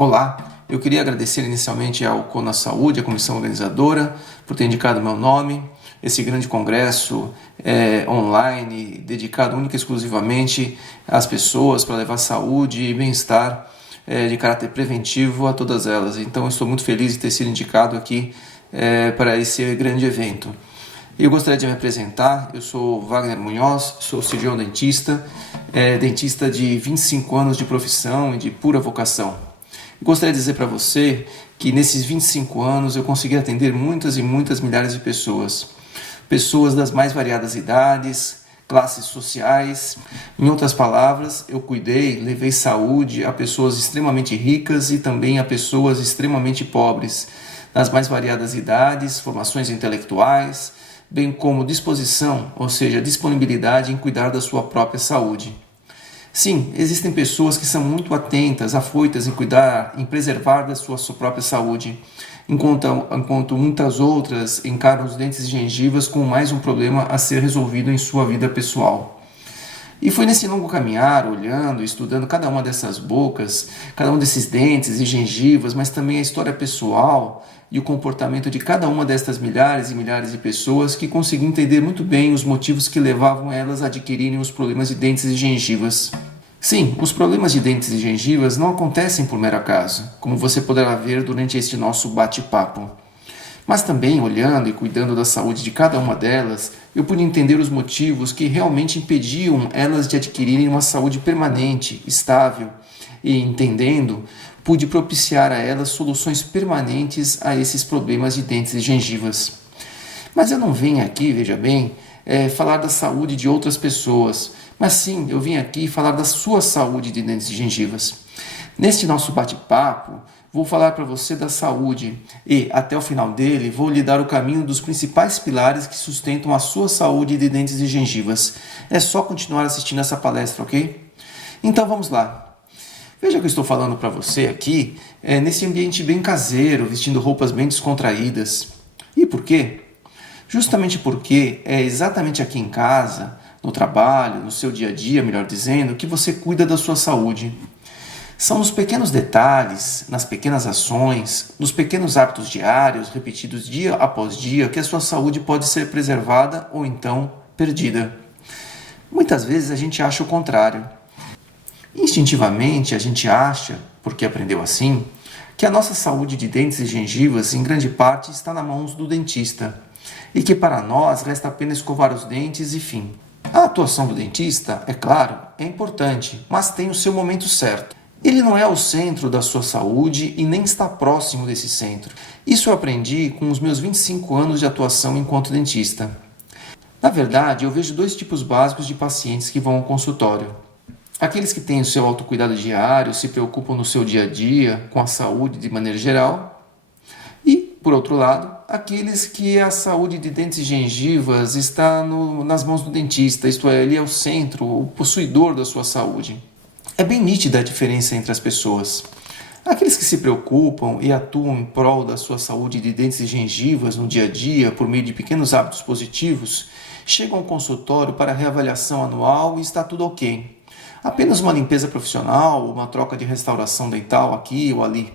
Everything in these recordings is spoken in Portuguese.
Olá, eu queria agradecer inicialmente ao Cona Saúde, a comissão organizadora, por ter indicado meu nome. Esse grande congresso online, dedicado única e exclusivamente às pessoas para levar saúde e bem-estar de caráter preventivo a todas elas. Então, eu estou muito feliz de ter sido indicado aqui para esse grande evento. Eu gostaria de me apresentar. Eu sou Wagner Munhoz, sou cirurgião dentista, dentista de 25 anos de profissão e de pura vocação. Gostaria de dizer para você que nesses 25 anos eu consegui atender muitas e muitas milhares de pessoas. Pessoas das mais variadas idades, classes sociais. Em outras palavras, eu levei saúde a pessoas extremamente ricas e também a pessoas extremamente pobres, das mais variadas idades, formações intelectuais, bem como disposição, ou seja, disponibilidade em cuidar da sua própria saúde. Sim, existem pessoas que são muito atentas, afoitas em cuidar, em preservar da sua própria saúde, enquanto muitas outras encaram os dentes e gengivas como mais um problema a ser resolvido em sua vida pessoal. E foi nesse longo caminhar, olhando, estudando cada uma dessas bocas, cada um desses dentes e gengivas, mas também a história pessoal e o comportamento de cada uma destas milhares e milhares de pessoas que consegui entender muito bem os motivos que levavam elas a adquirirem os problemas de dentes e gengivas. Sim, os problemas de dentes e gengivas não acontecem por mero acaso, como você poderá ver durante este nosso bate-papo. Mas também, olhando e cuidando da saúde de cada uma delas, eu pude entender os motivos que realmente impediam elas de adquirirem uma saúde permanente, estável, e, entendendo, pude propiciar a elas soluções permanentes a esses problemas de dentes e gengivas. Mas eu não venho aqui, veja bem, falar da saúde de outras pessoas, mas sim, eu vim aqui falar da sua saúde de dentes e gengivas. Neste nosso bate-papo, vou falar para você da saúde e, até o final dele, vou lhe dar o caminho dos principais pilares que sustentam a sua saúde de dentes e gengivas. É só continuar assistindo essa palestra, ok? Então vamos lá. Veja que eu estou falando para você aqui nesse ambiente bem caseiro, vestindo roupas bem descontraídas. E por quê? Justamente porque é exatamente aqui em casa, no trabalho, no seu dia a dia, melhor dizendo, que você cuida da sua saúde. São nos pequenos detalhes, nas pequenas ações, nos pequenos hábitos diários, repetidos dia após dia, que a sua saúde pode ser preservada ou então perdida. Muitas vezes a gente acha o contrário. Instintivamente a gente acha, porque aprendeu assim, que a nossa saúde de dentes e gengivas em grande parte está nas mãos do dentista e que para nós resta apenas escovar os dentes e fim. A atuação do dentista, é claro, é importante, mas tem o seu momento certo. Ele não é o centro da sua saúde e nem está próximo desse centro. Isso eu aprendi com os meus 25 anos de atuação enquanto dentista. Na verdade, eu vejo dois tipos básicos de pacientes que vão ao consultório. Aqueles que têm o seu autocuidado diário, se preocupam no seu dia a dia com a saúde de maneira geral. E, por outro lado, aqueles que a saúde de dentes e gengivas está nas mãos do dentista, isto é, ele é o centro, o possuidor da sua saúde. É bem nítida a diferença entre as pessoas. Aqueles que se preocupam e atuam em prol da sua saúde de dentes e gengivas no dia a dia por meio de pequenos hábitos positivos, chegam ao consultório para reavaliação anual e está tudo ok. Apenas uma limpeza profissional, uma troca de restauração dental aqui ou ali.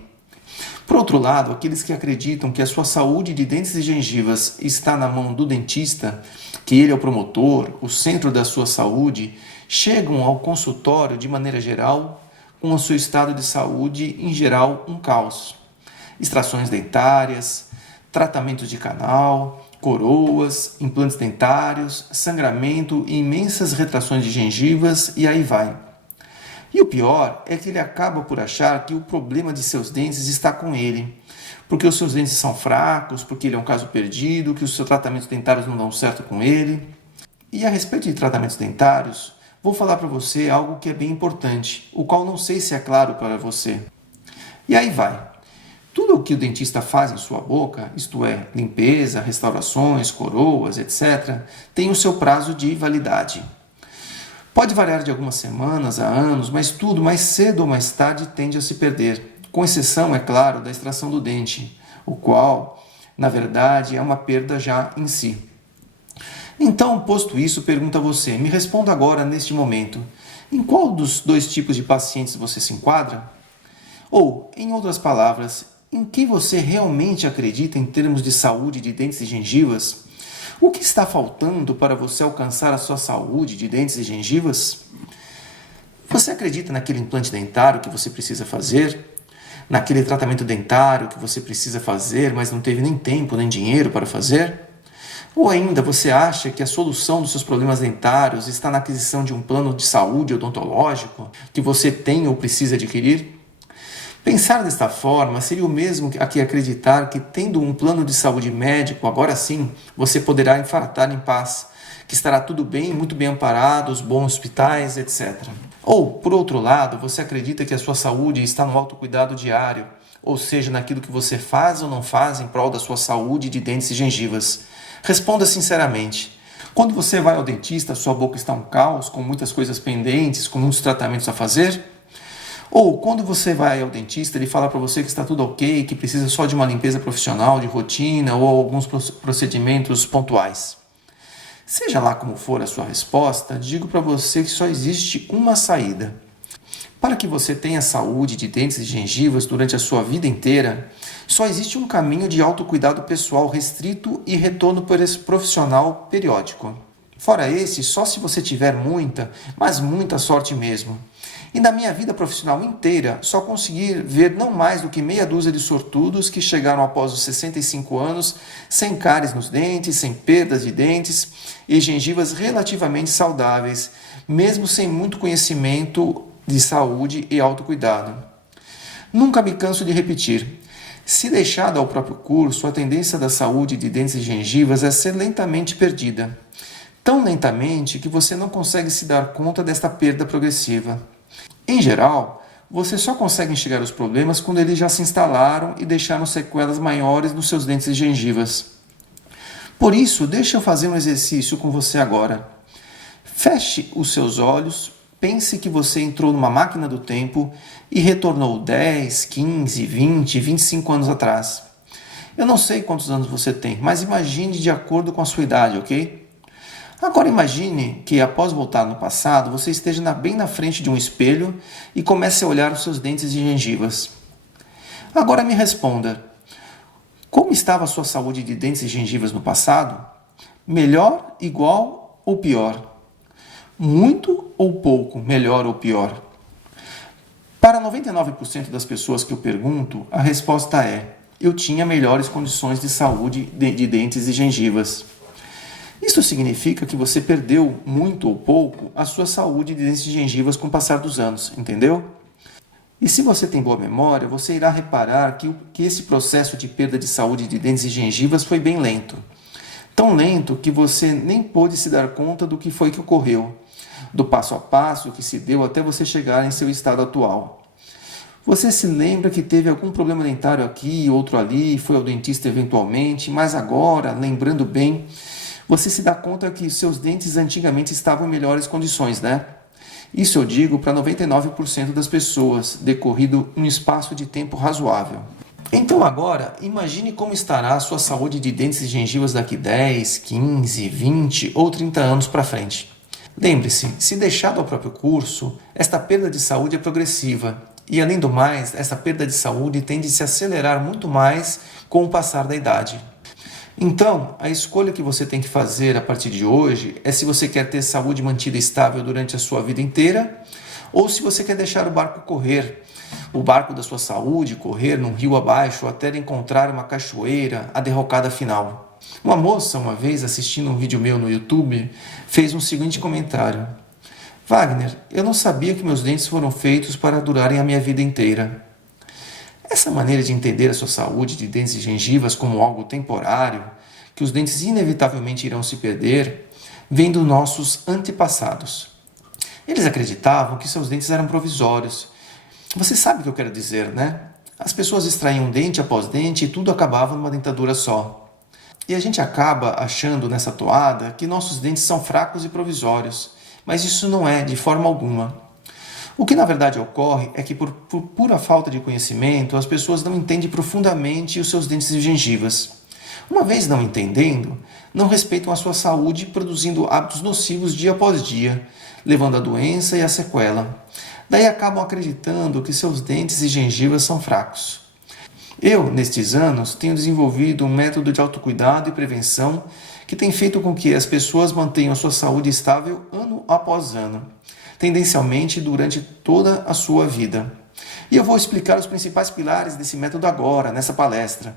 Por outro lado, aqueles que acreditam que a sua saúde de dentes e gengivas está na mão do dentista, que ele é o promotor, o centro da sua saúde, chegam ao consultório de maneira geral com o seu estado de saúde em geral um caos. Extrações dentárias, tratamentos de canal, coroas, implantes dentários, sangramento e imensas retrações de gengivas e aí vai. E o pior é que ele acaba por achar que o problema de seus dentes está com ele, porque os seus dentes são fracos, porque ele é um caso perdido, que os seus tratamentos dentários não dão certo com ele. E a respeito de tratamentos dentários, vou falar para você algo que é bem importante, o qual não sei se é claro para você. E aí vai. Tudo o que o dentista faz em sua boca, isto é, limpeza, restaurações, coroas, etc., tem o seu prazo de validade. Pode variar de algumas semanas a anos, mas tudo, mais cedo ou mais tarde, tende a se perder. Com exceção, é claro, da extração do dente, o qual, na verdade, é uma perda já em si. Então, posto isso, pergunto a você, me responda agora, neste momento, em qual dos dois tipos de pacientes você se enquadra? Ou, em outras palavras, em que você realmente acredita em termos de saúde de dentes e gengivas? O que está faltando para você alcançar a sua saúde de dentes e gengivas? Você acredita naquele implante dentário que você precisa fazer? Naquele tratamento dentário que você precisa fazer, mas não teve nem tempo nem dinheiro para fazer? Ou ainda, você acha que a solução dos seus problemas dentários está na aquisição de um plano de saúde odontológico que você tem ou precisa adquirir? Pensar desta forma seria o mesmo que acreditar que, tendo um plano de saúde médico, agora sim, você poderá infartar em paz, que estará tudo bem, muito bem amparado, os bons hospitais, etc. Ou, por outro lado, você acredita que a sua saúde está no autocuidado diário, ou seja, naquilo que você faz ou não faz em prol da sua saúde de dentes e gengivas? Responda sinceramente. Quando você vai ao dentista, sua boca está um caos, com muitas coisas pendentes, com muitos tratamentos a fazer? Ou quando você vai ao dentista, ele fala para você que está tudo ok, que precisa só de uma limpeza profissional, de rotina ou alguns procedimentos pontuais? Seja lá como for a sua resposta, digo para você que só existe uma saída. Para que você tenha saúde de dentes e gengivas durante a sua vida inteira, só existe um caminho de autocuidado pessoal restrito e retorno profissional periódico. Fora esse, só se você tiver muita, mas muita sorte mesmo. E na minha vida profissional inteira, só consegui ver não mais do que meia dúzia de sortudos que chegaram após os 65 anos, sem cáries nos dentes, sem perdas de dentes e gengivas relativamente saudáveis, mesmo sem muito conhecimento de saúde e autocuidado. Nunca me canso de repetir. Se deixada ao próprio curso, a tendência da saúde de dentes e gengivas é ser lentamente perdida. Tão lentamente que você não consegue se dar conta desta perda progressiva. Em geral, você só consegue enxergar os problemas quando eles já se instalaram e deixaram sequelas maiores nos seus dentes e gengivas. Por isso, deixe eu fazer um exercício com você agora. Feche os seus olhos, pense que você entrou numa máquina do tempo e retornou 10, 15, 20, 25 anos atrás. Eu não sei quantos anos você tem, mas imagine de acordo com a sua idade, ok? Agora imagine que, após voltar no passado, você esteja bem na frente de um espelho e comece a olhar os seus dentes e gengivas. Agora me responda, como estava a sua saúde de dentes e gengivas no passado? Melhor, igual ou pior? Muito ou pouco, melhor ou pior? Para 99% das pessoas que eu pergunto, a resposta é: eu tinha melhores condições de saúde de dentes e gengivas. Isso significa que você perdeu muito ou pouco a sua saúde de dentes e gengivas com o passar dos anos, entendeu? E se você tem boa memória, você irá reparar que esse processo de perda de saúde de dentes e gengivas foi bem lento. Tão lento que você nem pôde se dar conta do que foi que ocorreu, do passo a passo que se deu até você chegar em seu estado atual. Você se lembra que teve algum problema dentário aqui, outro ali, foi ao dentista eventualmente, mas agora, lembrando bem, você se dá conta que seus dentes antigamente estavam em melhores condições, né? Isso eu digo para 99% das pessoas, decorrido um espaço de tempo razoável. Então agora, imagine como estará a sua saúde de dentes e gengivas daqui 10, 15, 20 ou 30 anos para frente. Lembre-se, se deixado ao próprio curso, esta perda de saúde é progressiva e, além do mais, essa perda de saúde tende a se acelerar muito mais com o passar da idade. Então, a escolha que você tem que fazer a partir de hoje é se você quer ter saúde mantida estável durante a sua vida inteira ou se você quer deixar o barco correr, o barco da sua saúde correr num rio abaixo até encontrar uma cachoeira, a derrocada final. Uma moça, uma vez assistindo um vídeo meu no YouTube, fez um seguinte comentário: Wagner, eu não sabia que meus dentes foram feitos para durarem a minha vida inteira. Essa maneira de entender a sua saúde de dentes e gengivas como algo temporário, que os dentes inevitavelmente irão se perder, vem dos nossos antepassados. Eles acreditavam que seus dentes eram provisórios. Você sabe o que eu quero dizer, né? As pessoas extraíam dente após dente e tudo acabava numa dentadura só. E a gente acaba achando nessa toada que nossos dentes são fracos e provisórios, mas isso não é de forma alguma. O que na verdade ocorre é que por pura falta de conhecimento, as pessoas não entendem profundamente os seus dentes e gengivas. Uma vez não entendendo, não respeitam a sua saúde, produzindo hábitos nocivos dia após dia, levando à doença e à sequela. Daí acabam acreditando que seus dentes e gengivas são fracos. Eu, nestes anos, tenho desenvolvido um método de autocuidado e prevenção que tem feito com que as pessoas mantenham sua saúde estável ano após ano, tendencialmente durante toda a sua vida. E eu vou explicar os principais pilares desse método agora, nessa palestra.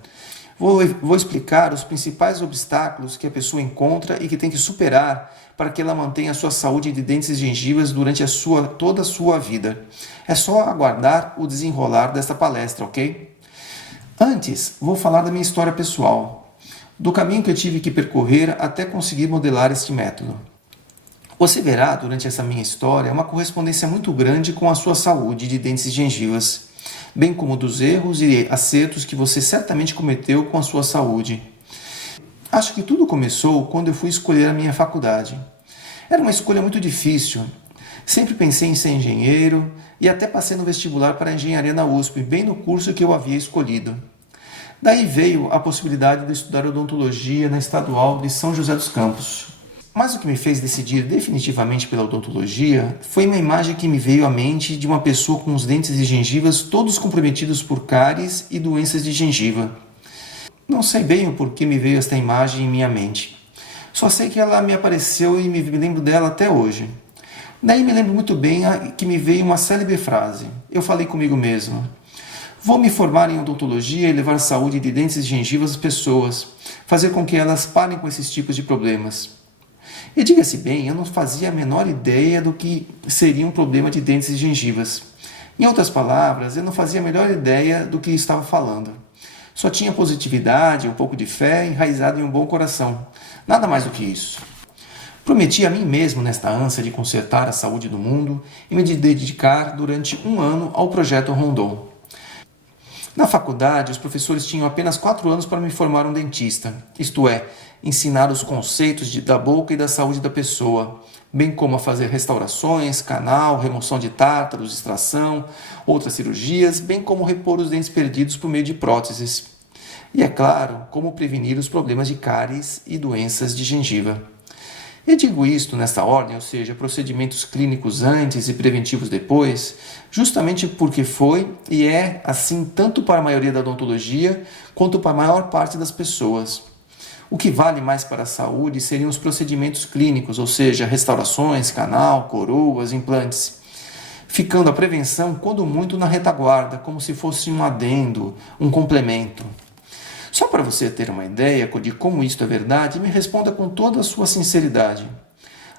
Vou explicar os principais obstáculos que a pessoa encontra e que tem que superar para que ela mantenha a sua saúde de dentes e gengivas durante toda a sua vida. É só aguardar o desenrolar desta palestra, ok? Antes, vou falar da minha história pessoal, do caminho que eu tive que percorrer até conseguir modelar este método. Você verá, durante essa minha história, uma correspondência muito grande com a sua saúde de dentes e gengivas, bem como dos erros e acertos que você certamente cometeu com a sua saúde. Acho que tudo começou quando eu fui escolher a minha faculdade. Era uma escolha muito difícil. Sempre pensei em ser engenheiro e até passei no vestibular para a engenharia na USP, bem no curso que eu havia escolhido. Daí veio a possibilidade de estudar odontologia na Estadual de São José dos Campos. Mas o que me fez decidir definitivamente pela odontologia foi uma imagem que me veio à mente de uma pessoa com os dentes e gengivas todos comprometidos por cáries e doenças de gengiva. Não sei bem o porquê me veio esta imagem em minha mente. Só sei que ela me apareceu e me lembro dela até hoje. Daí me lembro muito bem que me veio uma célebre frase. Eu falei comigo mesmo: vou me formar em odontologia e levar saúde de dentes e gengivas às pessoas, fazer com que elas parem com esses tipos de problemas. E diga-se bem, eu não fazia a menor ideia do que seria um problema de dentes e gengivas. Em outras palavras, eu não fazia a melhor ideia do que estava falando. Só tinha positividade, um pouco de fé enraizado em um bom coração. Nada mais do que isso. Prometi a mim mesmo, nesta ânsia de consertar a saúde do mundo, e me dedicar durante um ano ao projeto Rondon. Na faculdade, os professores tinham apenas 4 anos para me formar um dentista, isto é, ensinar os conceitos da boca e da saúde da pessoa, bem como a fazer restaurações, canal, remoção de tártaros, extração, outras cirurgias, bem como repor os dentes perdidos por meio de próteses. E, é claro, como prevenir os problemas de cáries e doenças de gengiva. Eu digo isto nesta ordem, ou seja, procedimentos clínicos antes e preventivos depois, justamente porque foi e é assim tanto para a maioria da odontologia quanto para a maior parte das pessoas. O que vale mais para a saúde seriam os procedimentos clínicos, ou seja, restaurações, canal, coroas, implantes, ficando a prevenção, quando muito, na retaguarda, como se fosse um adendo, um complemento. Só para você ter uma ideia de como isto é verdade, me responda com toda a sua sinceridade.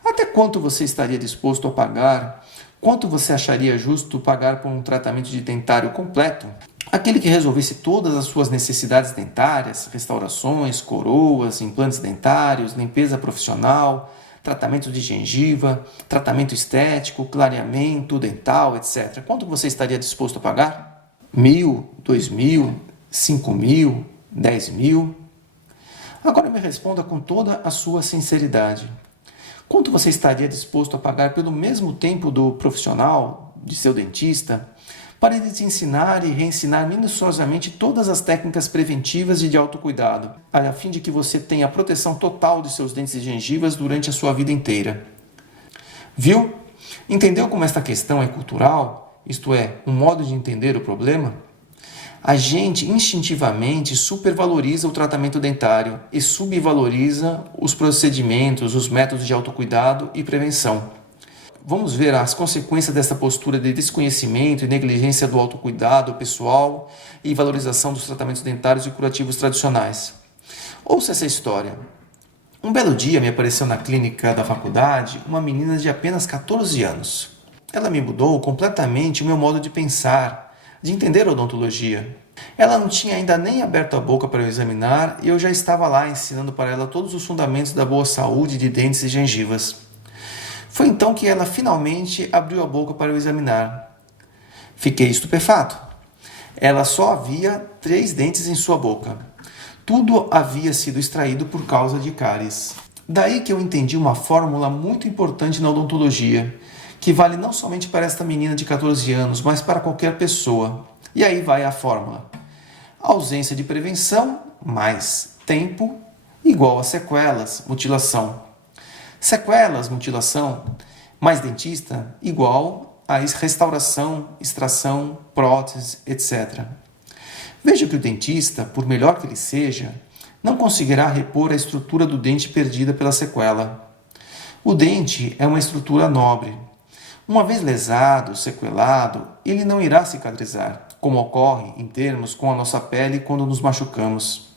Até quanto você estaria disposto a pagar? Quanto você acharia justo pagar por um tratamento de dentário completo? Aquele que resolvesse todas as suas necessidades dentárias, restaurações, coroas, implantes dentários, limpeza profissional, tratamento de gengiva, tratamento estético, clareamento dental, etc. Quanto você estaria disposto a pagar? 1.000, 2.000, 5.000, 10.000? Agora me responda com toda a sua sinceridade. Quanto você estaria disposto a pagar pelo mesmo tempo do profissional, de seu dentista, para ele te ensinar e reensinar minuciosamente todas as técnicas preventivas e de autocuidado, a fim de que você tenha a proteção total de seus dentes e gengivas durante a sua vida inteira? Viu? Entendeu como esta questão é cultural? Isto é, um modo de entender o problema? A gente instintivamente supervaloriza o tratamento dentário e subvaloriza os procedimentos, os métodos de autocuidado e prevenção. Vamos ver as consequências dessa postura de desconhecimento e negligência do autocuidado pessoal e valorização dos tratamentos dentários e curativos tradicionais. Ouça essa história. Um belo dia me apareceu na clínica da faculdade uma menina de apenas 14 anos. Ela me mudou completamente o meu modo de pensar, de entender a odontologia. Ela não tinha ainda nem aberto a boca para eu examinar e eu já estava lá ensinando para ela todos os fundamentos da boa saúde de dentes e gengivas. Foi então que ela finalmente abriu a boca para eu examinar. Fiquei estupefato. Ela só havia 3 dentes em sua boca. Tudo havia sido extraído por causa de cáries. Daí que eu entendi uma fórmula muito importante na odontologia, que vale não somente para esta menina de 14 anos, mas para qualquer pessoa. E aí vai a fórmula. Ausência de prevenção mais tempo igual a sequelas, mutilação. Sequelas, mutilação, mais dentista igual a restauração, extração, prótese, etc. Veja que o dentista, por melhor que ele seja, não conseguirá repor a estrutura do dente perdida pela sequela. O dente é uma estrutura nobre. Uma vez lesado, sequelado, ele não irá cicatrizar, como ocorre em termos com a nossa pele quando nos machucamos.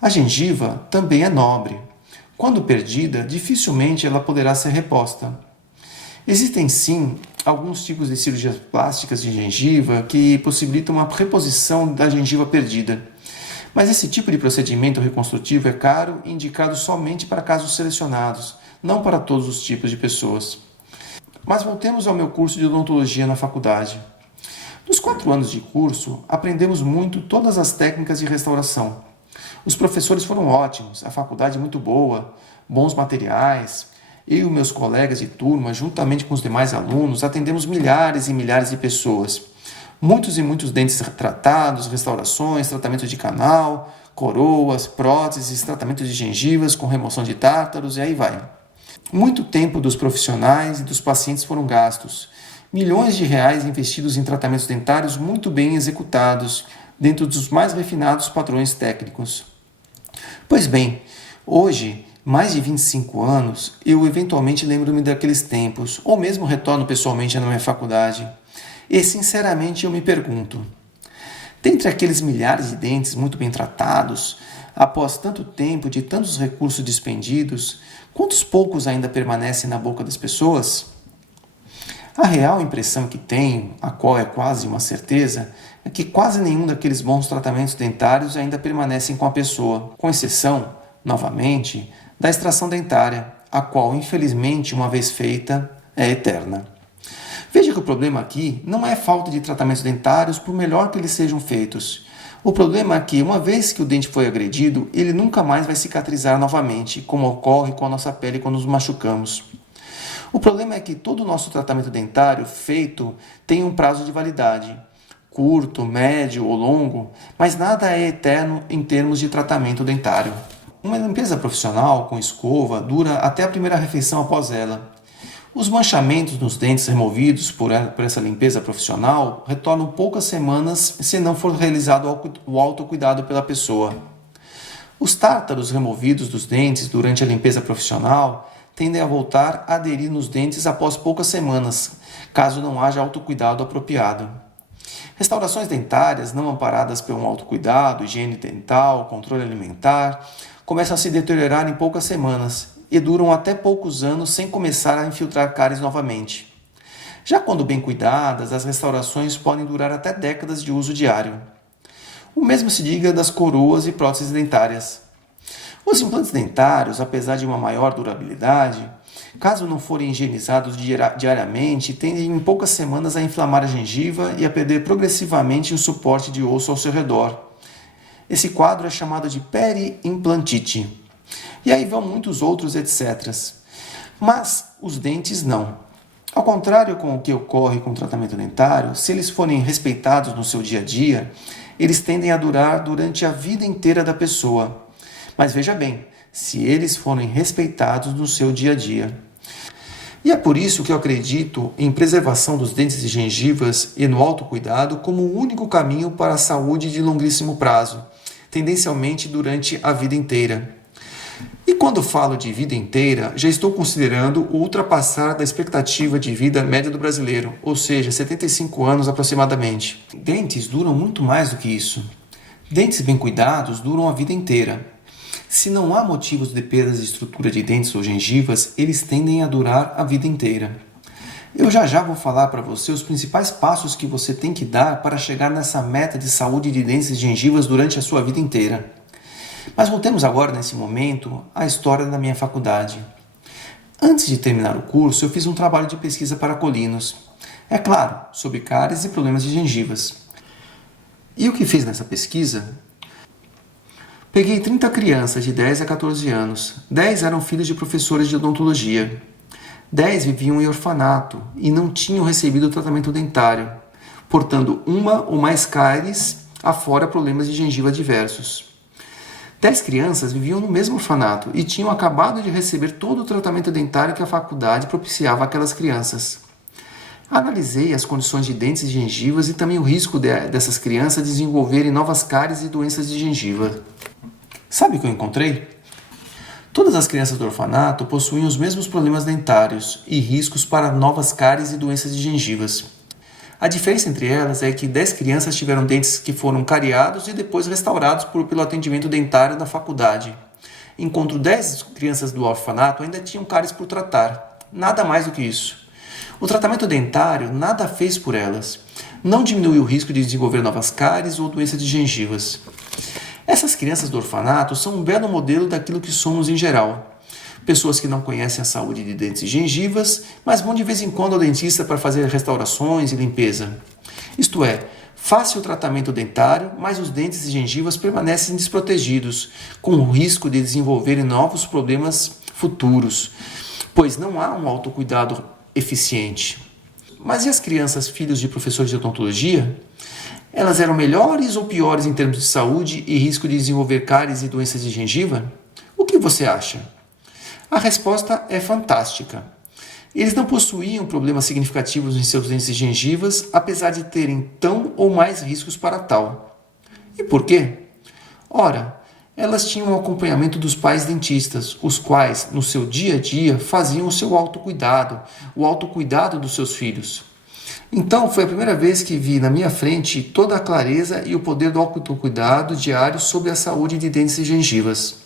A gengiva também é nobre. Quando perdida, dificilmente ela poderá ser reposta. Existem sim alguns tipos de cirurgias plásticas de gengiva que possibilitam uma reposição da gengiva perdida. Mas esse tipo de procedimento reconstrutivo é caro e indicado somente para casos selecionados, não para todos os tipos de pessoas. Mas voltemos ao meu curso de odontologia na faculdade. Nos 4 anos de curso, aprendemos muito todas as técnicas de restauração. Os professores foram ótimos, a faculdade muito boa, bons materiais. Eu e meus colegas de turma, juntamente com os demais alunos, atendemos milhares e milhares de pessoas. Muitos e muitos dentes tratados, restaurações, tratamento de canal, coroas, próteses, tratamento de gengivas com remoção de tártaros e aí vai. Muito tempo dos profissionais e dos pacientes foram gastos. Milhões de reais investidos em tratamentos dentários muito bem executados, dentro dos mais refinados padrões técnicos. Pois bem, hoje, mais de 25 anos, eu eventualmente lembro-me daqueles tempos, ou mesmo retorno pessoalmente na minha faculdade. E, sinceramente, eu me pergunto, dentre aqueles milhares de dentes muito bem tratados, após tanto tempo de tantos recursos despendidos, quantos poucos ainda permanecem na boca das pessoas? A real impressão que tenho, a qual é quase uma certeza, é que quase nenhum daqueles bons tratamentos dentários ainda permanecem com a pessoa, com exceção, novamente, da extração dentária, a qual, infelizmente, uma vez feita, é eterna. Veja que o problema aqui não é falta de tratamentos dentários, por melhor que eles sejam feitos. O problema é que, uma vez que o dente foi agredido, ele nunca mais vai cicatrizar novamente, como ocorre com a nossa pele quando nos machucamos. O problema é que todo o nosso tratamento dentário feito tem um prazo de validade, curto, médio ou longo, mas nada é eterno em termos de tratamento dentário. Uma limpeza profissional com escova dura até a primeira refeição após ela. Os manchamentos nos dentes removidos por essa limpeza profissional retornam poucas semanas se não for realizado o autocuidado pela pessoa. Os tártaros removidos dos dentes durante a limpeza profissional tendem a voltar a aderir nos dentes após poucas semanas, caso não haja autocuidado apropriado. Restaurações dentárias não amparadas por um autocuidado, higiene dental, controle alimentar, começam a se deteriorar em poucas semanas e duram até poucos anos sem começar a infiltrar cáries novamente. Já quando bem cuidadas, as restaurações podem durar até décadas de uso diário. O mesmo se diga das coroas e próteses dentárias. Os implantes dentários, apesar de uma maior durabilidade, caso não forem higienizados diariamente, tendem em poucas semanas a inflamar a gengiva e a perder progressivamente o suporte de osso ao seu redor. Esse quadro é chamado de periimplantite. E aí vão muitos outros etc. Mas os dentes não. Ao contrário com o que ocorre com o tratamento dentário, se eles forem respeitados no seu dia a dia, eles tendem a durar durante a vida inteira da pessoa. Mas veja bem, se eles forem respeitados no seu dia a dia. E é por isso que eu acredito em preservação dos dentes e gengivas e no autocuidado como o único caminho para a saúde de longuíssimo prazo, tendencialmente durante a vida inteira. E quando falo de vida inteira, já estou considerando o ultrapassar da expectativa de vida média do brasileiro, ou seja, 75 anos aproximadamente. Dentes duram muito mais do que isso. Dentes bem cuidados duram a vida inteira. Se não há motivos de perdas de estrutura de dentes ou gengivas, eles tendem a durar a vida inteira. Eu já vou falar para você os principais passos que você tem que dar para chegar nessa meta de saúde de dentes e gengivas durante a sua vida inteira. Mas voltemos agora, nesse momento, à história da minha faculdade. Antes de terminar o curso, eu fiz um trabalho de pesquisa para colinos. É claro, sobre cáries e problemas de gengivas. E o que fiz nessa pesquisa? Peguei 30 crianças de 10 a 14 anos. 10 eram filhos de professores de odontologia. 10 viviam em orfanato e não tinham recebido tratamento dentário, portando uma ou mais cáries, afora problemas de gengiva diversos. 10 crianças viviam no mesmo orfanato e tinham acabado de receber todo o tratamento dentário que a faculdade propiciava àquelas crianças. Analisei as condições de dentes e gengivas e também o risco dessas crianças desenvolverem novas cáries e doenças de gengiva. Sabe o que eu encontrei? Todas as crianças do orfanato possuíam os mesmos problemas dentários e riscos para novas cáries e doenças de gengivas. A diferença entre elas é que 10 crianças tiveram dentes que foram cariados e depois restaurados pelo atendimento dentário da faculdade, enquanto 10 crianças do orfanato ainda tinham cáries por tratar. Nada mais do que isso. O tratamento dentário nada fez por elas. Não diminuiu o risco de desenvolver novas cáries ou doenças de gengivas. Essas crianças do orfanato são um belo modelo daquilo que somos em geral. Pessoas que não conhecem a saúde de dentes e gengivas, mas vão de vez em quando ao dentista para fazer restaurações e limpeza. Isto é, fácil o tratamento dentário, mas os dentes e gengivas permanecem desprotegidos, com o risco de desenvolverem novos problemas futuros, pois não há um autocuidado eficiente. Mas e as crianças filhos de professores de odontologia? Elas eram melhores ou piores em termos de saúde e risco de desenvolver cáries e doenças de gengiva? O que você acha? A resposta é fantástica. Eles não possuíam problemas significativos em seus dentes e gengivas, apesar de terem tão ou mais riscos para tal. E por quê? Ora, elas tinham o acompanhamento dos pais dentistas, os quais, no seu dia a dia, faziam o seu autocuidado, o autocuidado dos seus filhos. Então, foi a primeira vez que vi na minha frente toda a clareza e o poder do autocuidado diário sobre a saúde de dentes e gengivas.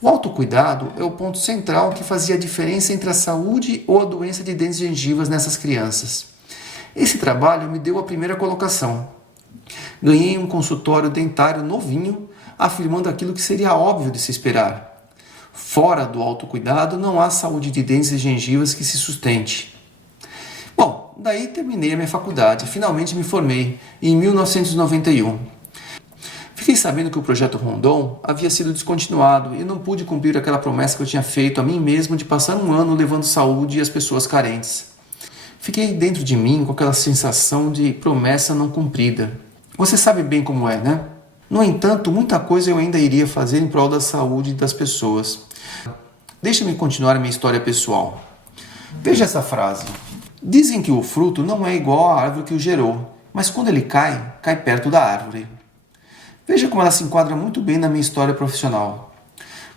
O autocuidado é o ponto central que fazia a diferença entre a saúde ou a doença de dentes e gengivas nessas crianças. Esse trabalho me deu a primeira colocação. Ganhei um consultório dentário novinho, afirmando aquilo que seria óbvio de se esperar. Fora do autocuidado não há saúde de dentes e gengivas que se sustente. Bom, daí terminei a minha faculdade, finalmente me formei, em 1991. Fiquei sabendo que o projeto Rondon havia sido descontinuado e não pude cumprir aquela promessa que eu tinha feito a mim mesmo de passar um ano levando saúde às pessoas carentes. Fiquei dentro de mim com aquela sensação de promessa não cumprida. Você sabe bem como é, né? No entanto, muita coisa eu ainda iria fazer em prol da saúde das pessoas. Deixa-me continuar a minha história pessoal. Veja essa frase. Dizem que o fruto não é igual à árvore que o gerou, mas quando ele cai, cai perto da árvore. Veja como ela se enquadra muito bem na minha história profissional.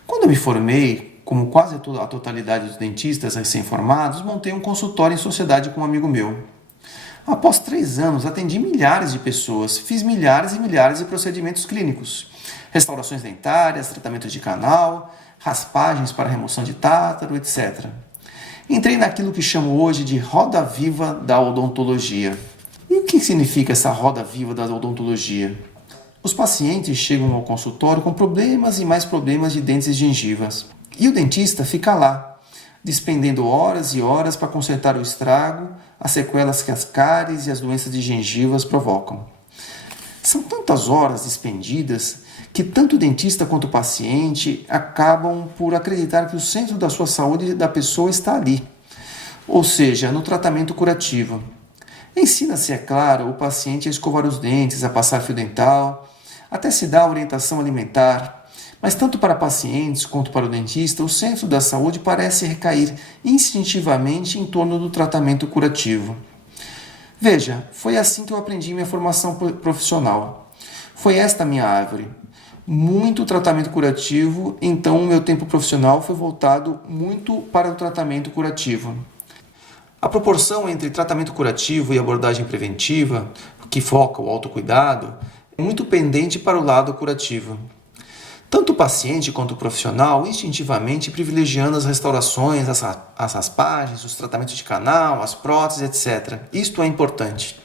Quando eu me formei, como quase a totalidade dos dentistas recém-formados, montei um consultório em sociedade com um amigo meu. Após 3 anos, atendi milhares de pessoas, fiz milhares e milhares de procedimentos clínicos. Restaurações dentárias, tratamentos de canal, raspagens para remoção de tártaro, etc. Entrei naquilo que chamo hoje de roda viva da odontologia. E o que significa essa roda viva da odontologia? Os pacientes chegam ao consultório com problemas e mais problemas de dentes e gengivas. E o dentista fica lá, despendendo horas e horas para consertar o estrago, as sequelas que as cáries e as doenças de gengivas provocam. São tantas horas despendidas que tanto o dentista quanto o paciente acabam por acreditar que o centro da sua saúde da pessoa está ali, ou seja, no tratamento curativo. Ensina-se, é claro, o paciente a escovar os dentes, a passar fio dental, até se dá orientação alimentar, mas tanto para pacientes quanto para o dentista, o centro da saúde parece recair instintivamente em torno do tratamento curativo. Veja, foi assim que eu aprendi minha formação profissional. Foi esta a minha árvore. Muito tratamento curativo, então o meu tempo profissional foi voltado muito para o tratamento curativo. A proporção entre tratamento curativo e abordagem preventiva, que foca o autocuidado, é muito pendente para o lado curativo. Tanto o paciente quanto o profissional instintivamente privilegiando as restaurações, as raspagens, os tratamentos de canal, as próteses, etc. Isto é importante.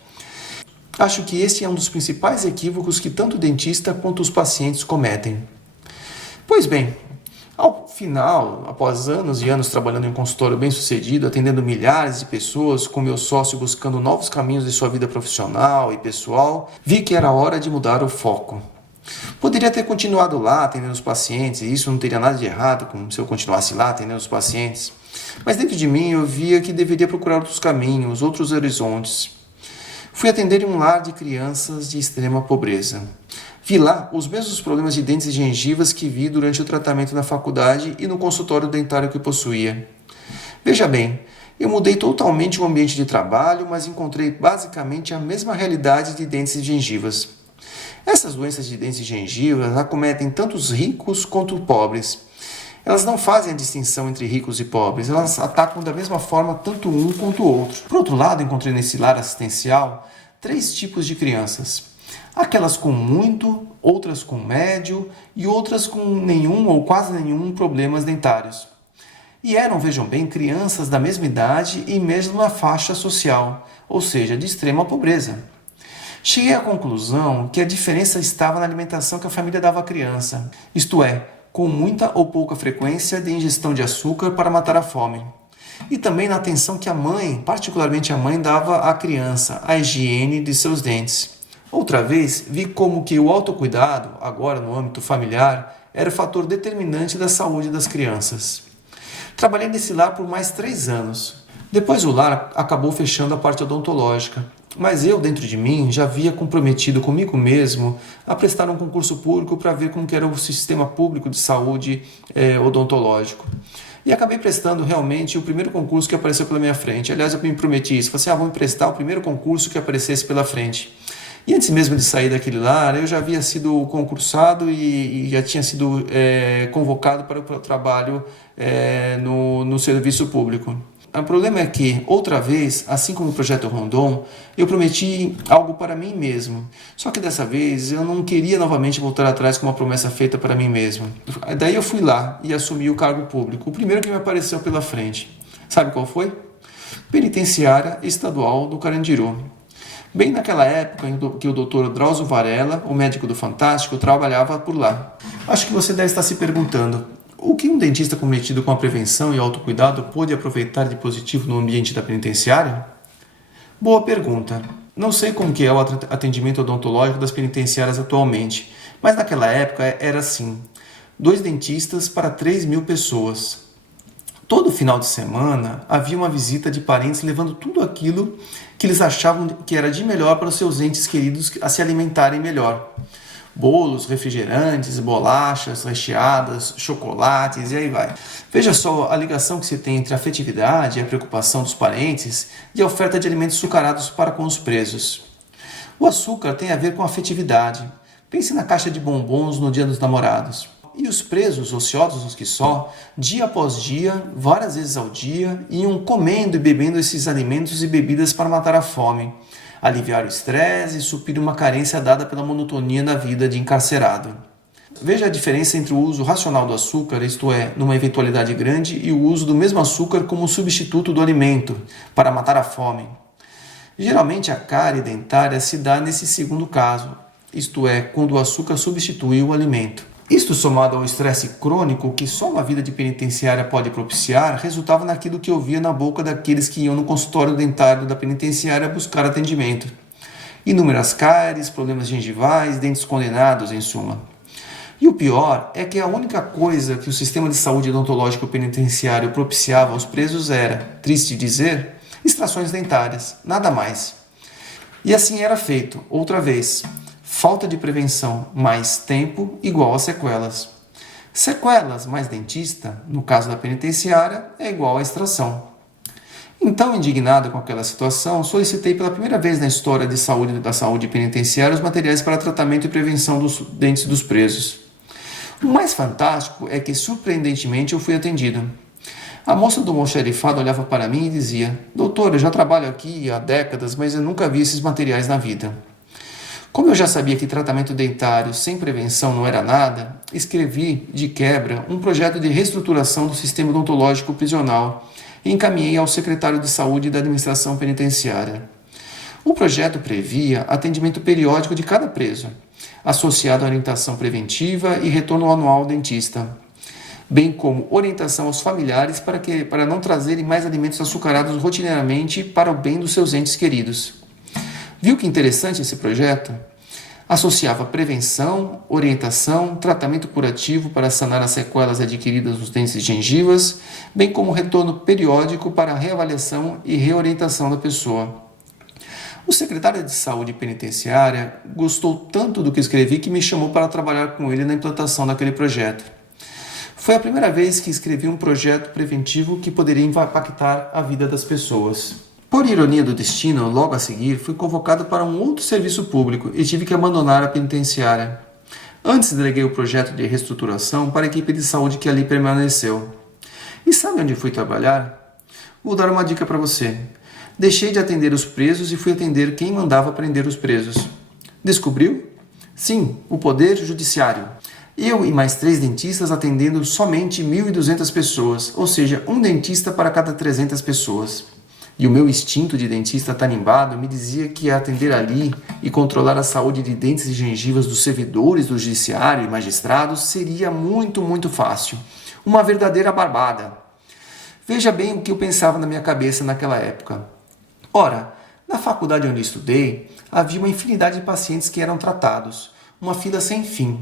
Acho que esse é um dos principais equívocos que tanto o dentista quanto os pacientes cometem. Pois bem, ao final, após anos e anos trabalhando em um consultório bem-sucedido, atendendo milhares de pessoas, com meu sócio buscando novos caminhos de sua vida profissional e pessoal, vi que era hora de mudar o foco. Poderia ter continuado lá atendendo os pacientes, e isso não teria nada de errado se eu continuasse lá atendendo os pacientes. Mas dentro de mim eu via que deveria procurar outros caminhos, outros horizontes. Fui atender em um lar de crianças de extrema pobreza. Vi lá os mesmos problemas de dentes e gengivas que vi durante o tratamento na faculdade e no consultório dentário que possuía. Veja bem, Eu mudei totalmente o ambiente de trabalho, mas encontrei basicamente a mesma realidade de dentes e gengivas. Essas doenças de dentes e gengivas acometem tanto os ricos quanto os pobres. Elas não fazem a distinção entre ricos e pobres, elas atacam da mesma forma tanto um quanto o outro. Por outro lado, encontrei nesse lar assistencial 3 tipos de crianças. Aquelas com muito, outras com médio e outras com nenhum ou quase nenhum problemas dentários. E eram, vejam bem, crianças da mesma idade e mesma faixa social, ou seja, de extrema pobreza. Cheguei à conclusão que a diferença estava na alimentação que a família dava à criança, isto é, com muita ou pouca frequência de ingestão de açúcar para matar a fome. E também na atenção que a mãe, particularmente a mãe, dava à criança, à higiene de seus dentes. Outra vez, vi como que o autocuidado, agora no âmbito familiar, era o fator determinante da saúde das crianças. Trabalhei nesse lar por mais 3 anos. Depois o lar acabou fechando a parte odontológica, mas eu, dentro de mim, já havia comprometido comigo mesmo a prestar um concurso público para ver como que era o sistema público de saúde odontológico. E acabei prestando realmente o primeiro concurso que apareceu pela minha frente. Aliás, eu me prometi isso. Falei assim, vou me prestar o primeiro concurso que aparecesse pela frente. E antes mesmo de sair daquele lar, eu já havia sido concursado e já tinha sido convocado para o trabalho no serviço público. O problema é que, outra vez, assim como o Projeto Rondon, eu prometi algo para mim mesmo. Só que dessa vez eu não queria novamente voltar atrás com uma promessa feita para mim mesmo. Daí eu fui lá e assumi o cargo público. O primeiro que me apareceu pela frente. Sabe qual foi? Penitenciária Estadual do Carandiru. Bem naquela época em que o Dr. Drauzio Varela, o médico do Fantástico, trabalhava por lá. Acho que você deve estar se perguntando, o que um dentista comprometido com a prevenção e autocuidado pôde aproveitar de positivo no ambiente da penitenciária? Boa pergunta. Não sei como que é o atendimento odontológico das penitenciárias atualmente, mas naquela época era assim, 2 dentistas para 3.000 pessoas. Todo final de semana havia uma visita de parentes levando tudo aquilo que eles achavam que era de melhor para os seus entes queridos a se alimentarem melhor. Bolos, refrigerantes, bolachas recheadas, chocolates e aí vai. Veja só a ligação que se tem entre a afetividade e a preocupação dos parentes e a oferta de alimentos açucarados para com os presos. O açúcar tem a ver com a afetividade. Pense na caixa de bombons no Dia dos Namorados. E os presos, ociosos que só, dia após dia, várias vezes ao dia, iam comendo e bebendo esses alimentos e bebidas para matar a fome, aliviar o estresse e suprir uma carência dada pela monotonia da vida de encarcerado. Veja a diferença entre o uso racional do açúcar, isto é, numa eventualidade grande, e o uso do mesmo açúcar como substituto do alimento, para matar a fome. Geralmente a cárie dentária se dá nesse segundo caso, isto é, quando o açúcar substitui o alimento. Isto, somado ao estresse crônico que só uma vida de penitenciária pode propiciar, resultava naquilo que eu via na boca daqueles que iam no consultório dentário da penitenciária buscar atendimento. Inúmeras cáries, problemas gengivais, dentes condenados, em suma. E o pior é que a única coisa que o sistema de saúde odontológico penitenciário propiciava aos presos era, triste dizer, extrações dentárias, nada mais. E assim era feito, outra vez. Falta de prevenção mais tempo igual a sequelas. Sequelas mais dentista, no caso da penitenciária, é igual a extração. Então, indignado com aquela situação, solicitei pela primeira vez na história da saúde penitenciária os materiais para tratamento e prevenção dos dentes dos presos. O mais fantástico é que, surpreendentemente, eu fui atendido. A moça do almoxarifado olhava para mim e dizia: "Doutor, eu já trabalho aqui há décadas, mas eu nunca vi esses materiais na vida." Como eu já sabia que tratamento dentário sem prevenção não era nada, escrevi, de quebra, um projeto de reestruturação do sistema odontológico prisional e encaminhei ao secretário de Saúde da Administração Penitenciária. O projeto previa atendimento periódico de cada preso, associado à orientação preventiva e retorno anual ao dentista, bem como orientação aos familiares para não trazerem mais alimentos açucarados rotineiramente para o bem dos seus entes queridos. Viu que interessante esse projeto? Associava prevenção, orientação, tratamento curativo para sanar as sequelas adquiridas nos dentes e gengivas, bem como retorno periódico para a reavaliação e reorientação da pessoa. O secretário de Saúde Penitenciária gostou tanto do que escrevi que me chamou para trabalhar com ele na implantação daquele projeto. Foi a primeira vez que escrevi um projeto preventivo que poderia impactar a vida das pessoas. Por ironia do destino, logo a seguir, fui convocado para um outro serviço público e tive que abandonar a penitenciária. Antes, deleguei o projeto de reestruturação para a equipe de saúde que ali permaneceu. E sabe onde fui trabalhar? Vou dar uma dica para você. Deixei de atender os presos e fui atender quem mandava prender os presos. Descobriu? Sim, o Poder Judiciário. Eu e mais 3 dentistas atendendo somente 1.200 pessoas, ou seja, um dentista para cada 300 pessoas. E o meu instinto de dentista tarimbado me dizia que atender ali e controlar a saúde de dentes e gengivas dos servidores do judiciário e magistrados seria muito fácil. Uma verdadeira barbada. Veja bem o que eu pensava na minha cabeça naquela época. Ora, na faculdade onde estudei, havia uma infinidade de pacientes que eram tratados, uma fila sem fim.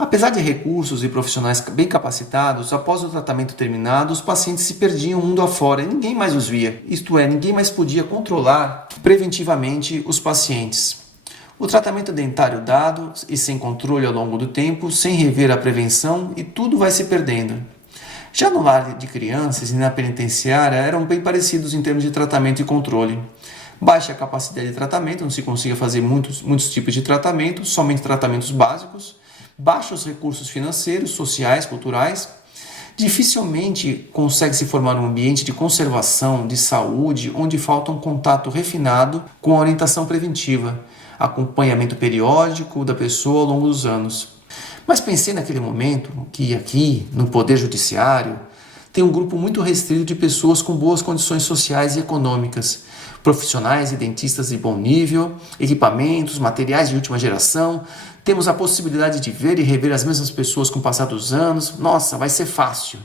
Apesar de recursos e profissionais bem capacitados, após o tratamento terminado, os pacientes se perdiam mundo afora e ninguém mais os via. Isto é, ninguém mais podia controlar preventivamente os pacientes. O tratamento dentário dado e sem controle ao longo do tempo, sem rever a prevenção, e tudo vai se perdendo. Já no lar de crianças e na penitenciária eram bem parecidos em termos de tratamento e controle. Baixa capacidade de tratamento, não se consiga fazer muitos tipos de tratamento, somente tratamentos básicos. Baixos recursos financeiros, sociais, culturais. Dificilmente consegue se formar um ambiente de conservação, de saúde, onde falta um contato refinado com a orientação preventiva, acompanhamento periódico da pessoa ao longo dos anos. Mas pensei naquele momento que aqui, no Poder Judiciário, tem um grupo muito restrito de pessoas com boas condições sociais e econômicas, profissionais e dentistas de bom nível, equipamentos, materiais de última geração. Temos a possibilidade de ver e rever as mesmas pessoas com o passar dos anos. Nossa, vai ser fácil.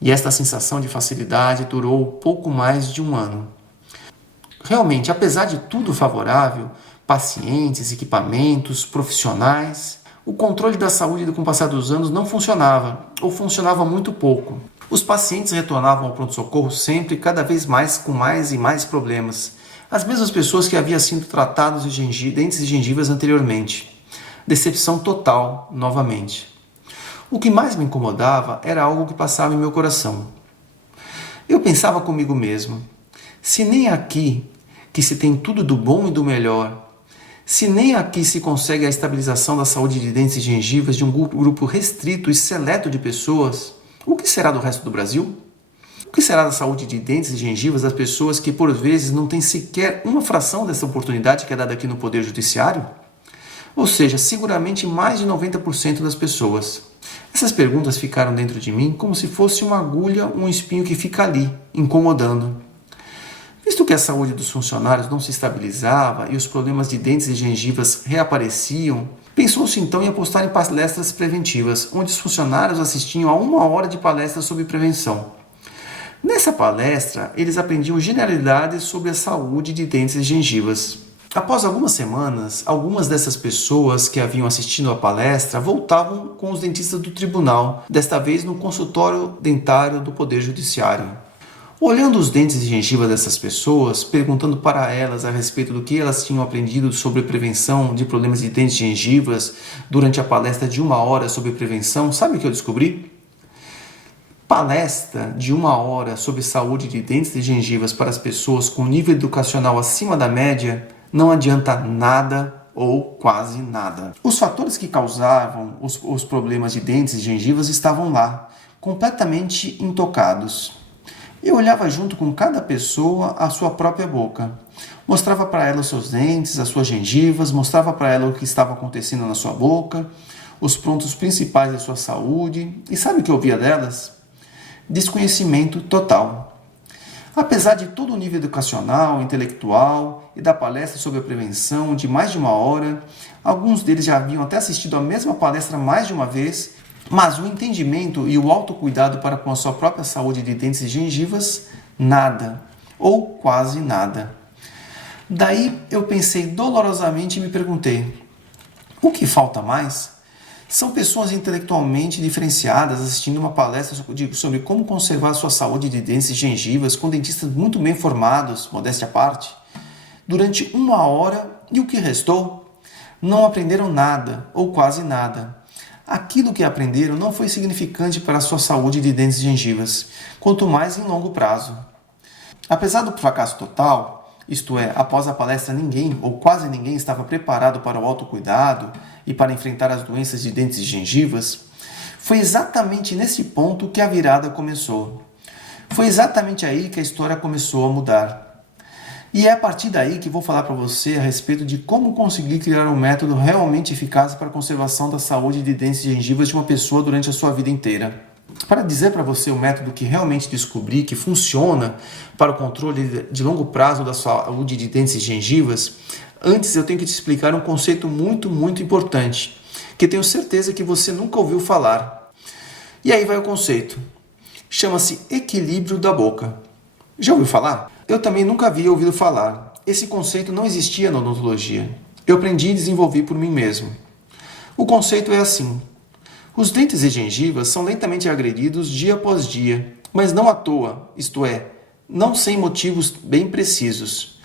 E esta sensação de facilidade durou pouco mais de um ano. Realmente, apesar de tudo favorável, pacientes, equipamentos, profissionais, o controle da saúde com o passar dos anos não funcionava, ou funcionava muito pouco. Os pacientes retornavam ao pronto-socorro sempre, cada vez mais, com mais e mais problemas. As mesmas pessoas que haviam sido tratadas de dentes e gengivas anteriormente. Decepção total, novamente. O que mais me incomodava era algo que passava em meu coração. Eu pensava comigo mesmo, se nem aqui, que se tem tudo do bom e do melhor, se nem aqui se consegue a estabilização da saúde de dentes e gengivas de um grupo restrito e seleto de pessoas, o que será do resto do Brasil? O que será da saúde de dentes e gengivas das pessoas que, por vezes, não têm sequer uma fração dessa oportunidade que é dada aqui no Poder Judiciário? Ou seja, seguramente mais de 90% das pessoas. Essas perguntas ficaram dentro de mim como se fosse uma agulha, um espinho que fica ali, incomodando. Visto que a saúde dos funcionários não se estabilizava e os problemas de dentes e gengivas reapareciam, pensou-se então em apostar em palestras preventivas, onde os funcionários assistiam a 1 hora de palestra sobre prevenção. Nessa palestra, eles aprendiam generalidades sobre a saúde de dentes e gengivas. Após algumas semanas, algumas dessas pessoas que haviam assistido à palestra voltavam com os dentistas do tribunal, desta vez no consultório dentário do Poder Judiciário. Olhando os dentes e gengivas dessas pessoas, perguntando para elas a respeito do que elas tinham aprendido sobre prevenção de problemas de dentes e gengivas durante a palestra de 1 hora sobre prevenção, sabe o que eu descobri? Palestra de 1 hora sobre saúde de dentes e gengivas para as pessoas com nível educacional acima da média não adianta nada ou quase nada. Os fatores que causavam os problemas de dentes e gengivas estavam lá, completamente intocados. Eu olhava junto com cada pessoa a sua própria boca. Mostrava para ela os seus dentes, as suas gengivas, mostrava para ela o que estava acontecendo na sua boca, os pontos principais da sua saúde. E sabe o que eu ouvia delas? Desconhecimento total. Apesar de todo o nível educacional, intelectual e da palestra sobre a prevenção de mais de 1 hora, alguns deles já haviam até assistido a mesma palestra mais de uma vez, mas o entendimento e o autocuidado para com a sua própria saúde de dentes e gengivas, nada, ou quase nada. Daí eu pensei dolorosamente e me perguntei, o que falta mais? São pessoas intelectualmente diferenciadas assistindo uma palestra sobre como conservar a sua saúde de dentes e gengivas com dentistas muito bem formados, modéstia à parte, durante 1 hora, e o que restou? Não aprenderam nada, ou quase nada. aquilo que aprenderam não foi significante para a sua saúde de dentes e gengivas, quanto mais em longo prazo. Apesar do fracasso total, isto é, após a palestra ninguém ou quase ninguém estava preparado para o autocuidado e para enfrentar as doenças de dentes e gengivas, foi exatamente nesse ponto que a virada começou. Foi exatamente aí que a história começou a mudar. E é a partir daí que vou falar para você a respeito de como conseguir criar um método realmente eficaz para a conservação da saúde de dentes e gengivas de uma pessoa durante a sua vida inteira. Para dizer para você o método que realmente descobri que funciona para o controle de longo prazo da saúde de dentes e gengivas, antes eu tenho que te explicar um conceito muito importante, que tenho certeza que você nunca ouviu falar. E aí vai o conceito. Chama-se equilíbrio da boca. Já ouviu falar? Eu também nunca havia ouvido falar. Esse conceito não existia na odontologia. Eu aprendi e desenvolvi por mim mesmo. O conceito é assim. Os dentes e gengivas são lentamente agredidos dia após dia, mas não à toa, isto é, não sem motivos bem precisos.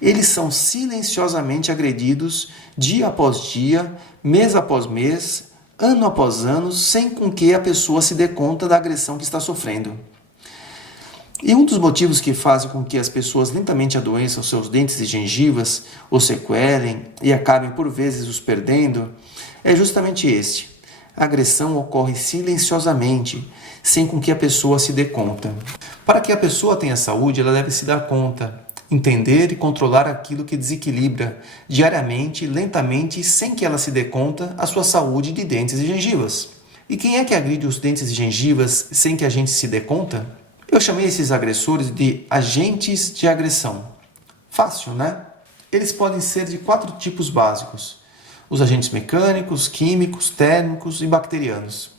Eles são silenciosamente agredidos dia após dia, mês após mês, ano após ano, sem com que a pessoa se dê conta da agressão que está sofrendo. E um dos motivos que fazem com que as pessoas lentamente adoeçam seus dentes e gengivas, ou sequelem e acabem por vezes os perdendo, é justamente este. A agressão ocorre silenciosamente, sem com que a pessoa se dê conta. Para que a pessoa tenha saúde, ela deve se dar conta, entender e controlar aquilo que desequilibra diariamente, lentamente, sem que ela se dê conta, a sua saúde de dentes e gengivas. E quem é que agride os dentes e gengivas sem que a gente se dê conta? Eu chamei esses agressores de agentes de agressão. Fácil, né? Eles podem ser de 4 tipos básicos: os agentes mecânicos, químicos, térmicos e bacterianos.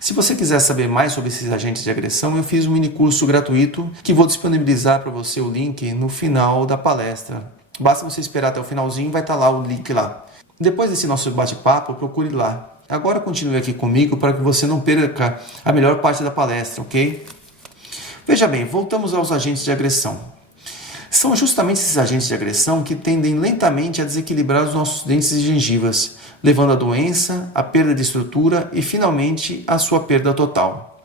Se você quiser saber mais sobre esses agentes de agressão, eu fiz um mini curso gratuito que vou disponibilizar para você o link no final da palestra. Basta você esperar até o finalzinho, vai estar lá o link lá. Depois desse nosso bate-papo, procure lá. Agora continue aqui comigo para que você não perca a melhor parte da palestra, ok? Veja bem, voltamos aos agentes de agressão. São justamente esses agentes de agressão que tendem lentamente a desequilibrar os nossos dentes e gengivas, levando à doença, à perda de estrutura e, finalmente, à sua perda total.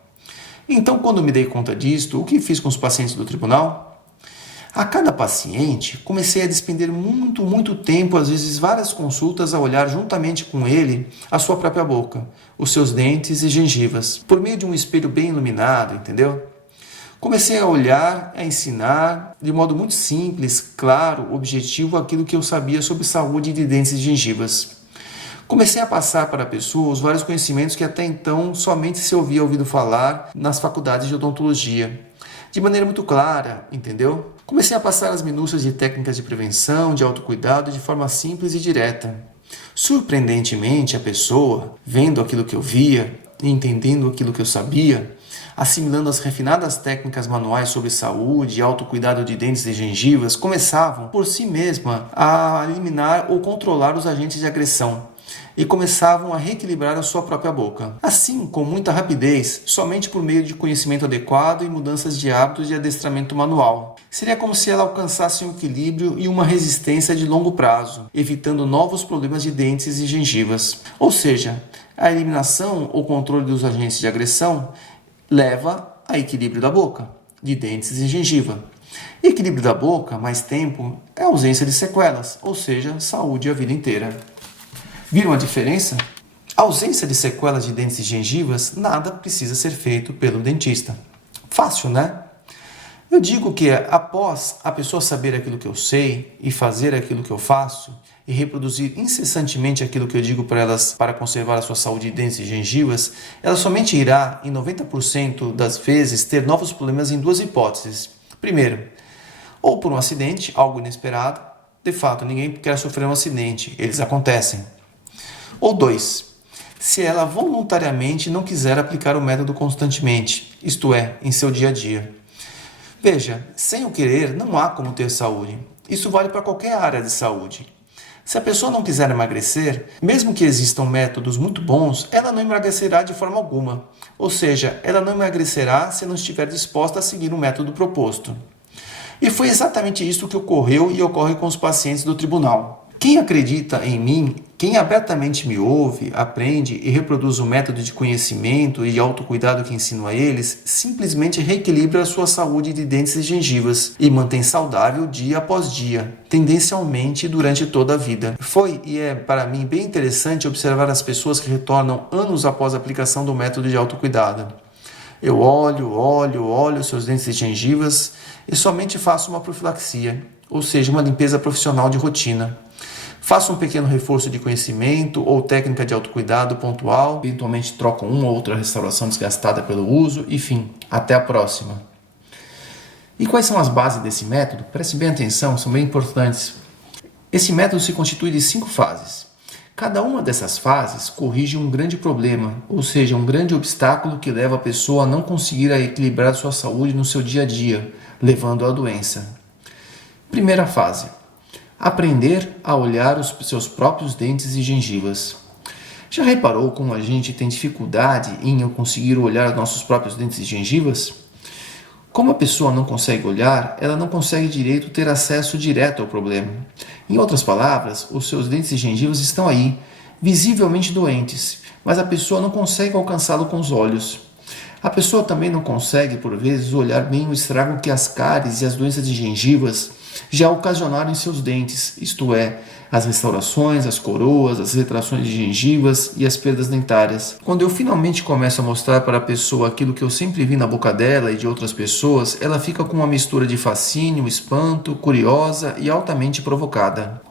Então, quando me dei conta disto, o que fiz com os pacientes do tribunal? A cada paciente, comecei a despender muito tempo, às vezes várias consultas, a olhar juntamente com ele a sua própria boca, os seus dentes e gengivas, por meio de um espelho bem iluminado, entendeu? Comecei a olhar, a ensinar, de modo muito simples, claro, objetivo, aquilo que eu sabia sobre saúde de dentes e gengivas. Comecei a passar para a pessoa os vários conhecimentos que até então somente se ouvia ouvido falar nas faculdades de odontologia. De maneira muito clara, entendeu? Comecei a passar as minúcias de técnicas de prevenção, de autocuidado, de forma simples e direta. Surpreendentemente, a pessoa, vendo aquilo que eu via e entendendo aquilo que eu sabia, assimilando as refinadas técnicas manuais sobre saúde e autocuidado de dentes e gengivas, começavam, por si mesma, a eliminar ou controlar os agentes de agressão e começavam a reequilibrar a sua própria boca. Assim, com muita rapidez, somente por meio de conhecimento adequado e mudanças de hábitos de adestramento manual. Seria como se ela alcançasse um equilíbrio e uma resistência de longo prazo, evitando novos problemas de dentes e gengivas. Ou seja, a eliminação ou controle dos agentes de agressão leva a equilíbrio da boca, de dentes e gengiva. Equilíbrio da boca, mais tempo, é ausência de sequelas, ou seja, saúde a vida inteira. Viram a diferença? A ausência de sequelas de dentes e gengivas, nada precisa ser feito pelo dentista. Fácil, né? Eu digo que após a pessoa saber aquilo que eu sei e fazer aquilo que eu faço e reproduzir incessantemente aquilo que eu digo para elas para conservar a sua saúde de dentes e gengivas, ela somente irá, em 90% das vezes, ter novos problemas em 2 hipóteses. Primeiro, ou por um acidente, algo inesperado. De fato, ninguém quer sofrer um acidente, eles acontecem. Ou 2, se ela voluntariamente não quiser aplicar o método constantemente, isto é, em seu dia a dia. Veja, sem o querer não há como ter saúde. Isso vale para qualquer área de saúde. Se a pessoa não quiser emagrecer, mesmo que existam métodos muito bons, ela não emagrecerá de forma alguma. Ou seja, ela não emagrecerá se não estiver disposta a seguir o método proposto. E foi exatamente isso que ocorreu e ocorre com os pacientes do tribunal. Quem acredita em mim Quem abertamente me ouve, aprende e reproduz o método de conhecimento e autocuidado que ensino a eles, simplesmente reequilibra a sua saúde de dentes e gengivas e mantém saudável dia após dia, tendencialmente durante toda a vida. Foi e é para mim bem interessante observar as pessoas que retornam anos após a aplicação do método de autocuidado. Eu olho seus dentes e gengivas e somente faço uma profilaxia, ou seja, uma limpeza profissional de rotina. Faça um pequeno reforço de conhecimento ou técnica de autocuidado pontual, eventualmente troco uma ou outra restauração desgastada pelo uso, enfim, até a próxima. E quais são as bases desse método? Preste bem atenção, são bem importantes. Esse método se constitui de 5 fases. Cada uma dessas fases corrige um grande problema, ou seja, um grande obstáculo que leva a pessoa a não conseguir equilibrar sua saúde no seu dia a dia, levando à doença. Primeira fase. Aprender a olhar os seus próprios dentes e gengivas. Já reparou como a gente tem dificuldade em conseguir olhar nossos próprios dentes e gengivas? Como a pessoa não consegue olhar, ela não consegue direito ter acesso direto ao problema. Em outras palavras, os seus dentes e gengivas estão aí, visivelmente doentes, mas a pessoa não consegue alcançá-lo com os olhos. A pessoa também não consegue, por vezes, olhar bem o estrago que as cáries e as doenças de gengivas já ocasionaram em seus dentes, isto é, as restaurações, as coroas, as retrações de gengivas e as perdas dentárias. Quando eu finalmente começo a mostrar para a pessoa aquilo que eu sempre vi na boca dela e de outras pessoas, ela fica com uma mistura de fascínio, espanto, curiosa e altamente provocada.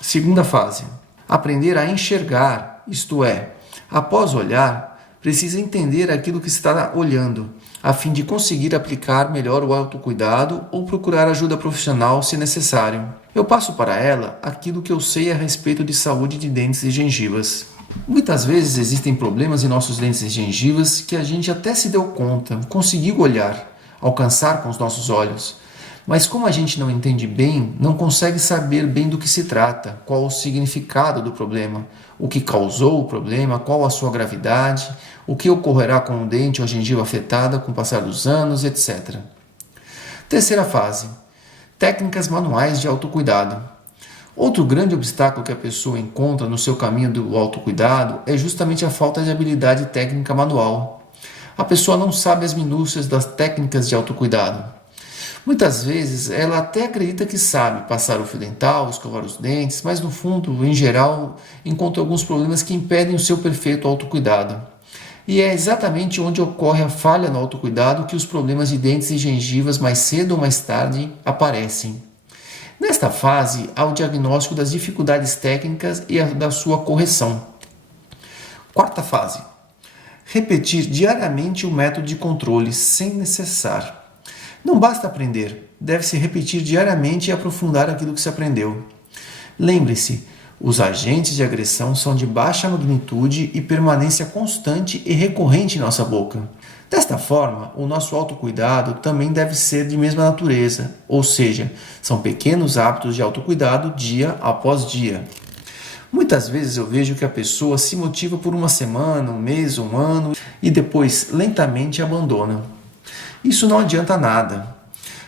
Segunda fase. Aprender a enxergar, isto é, após olhar, precisa entender aquilo que está olhando, a fim de conseguir aplicar melhor o autocuidado ou procurar ajuda profissional se necessário. Eu passo para ela aquilo que eu sei a respeito de saúde de dentes e gengivas. Muitas vezes existem problemas em nossos dentes e gengivas que a gente até se deu conta, conseguiu olhar, alcançar com os nossos olhos. Mas como a gente não entende bem, não consegue saber bem do que se trata, qual o significado do problema, o que causou o problema, qual a sua gravidade, o que ocorrerá com o dente ou a gengiva afetada com o passar dos anos, etc. Terceira fase. Técnicas manuais de autocuidado. Outro grande obstáculo que a pessoa encontra no seu caminho do autocuidado é justamente a falta de habilidade técnica manual. A pessoa não sabe as minúcias das técnicas de autocuidado. Muitas vezes ela até acredita que sabe passar o fio dental, escovar os dentes, mas no fundo, em geral, encontra alguns problemas que impedem o seu perfeito autocuidado. E é exatamente onde ocorre a falha no autocuidado que os problemas de dentes e gengivas mais cedo ou mais tarde aparecem. Nesta fase, há o diagnóstico das dificuldades técnicas e da sua correção. Quarta fase. Repetir diariamente o método de controle sem cessar. Não basta aprender, deve-se repetir diariamente e aprofundar aquilo que se aprendeu. Lembre-se, os agentes de agressão são de baixa magnitude e permanência constante e recorrente em nossa boca. Desta forma, o nosso autocuidado também deve ser de mesma natureza, ou seja, são pequenos hábitos de autocuidado dia após dia. Muitas vezes eu vejo que a pessoa se motiva por uma semana, um mês, um ano e depois lentamente abandona. Isso não adianta nada.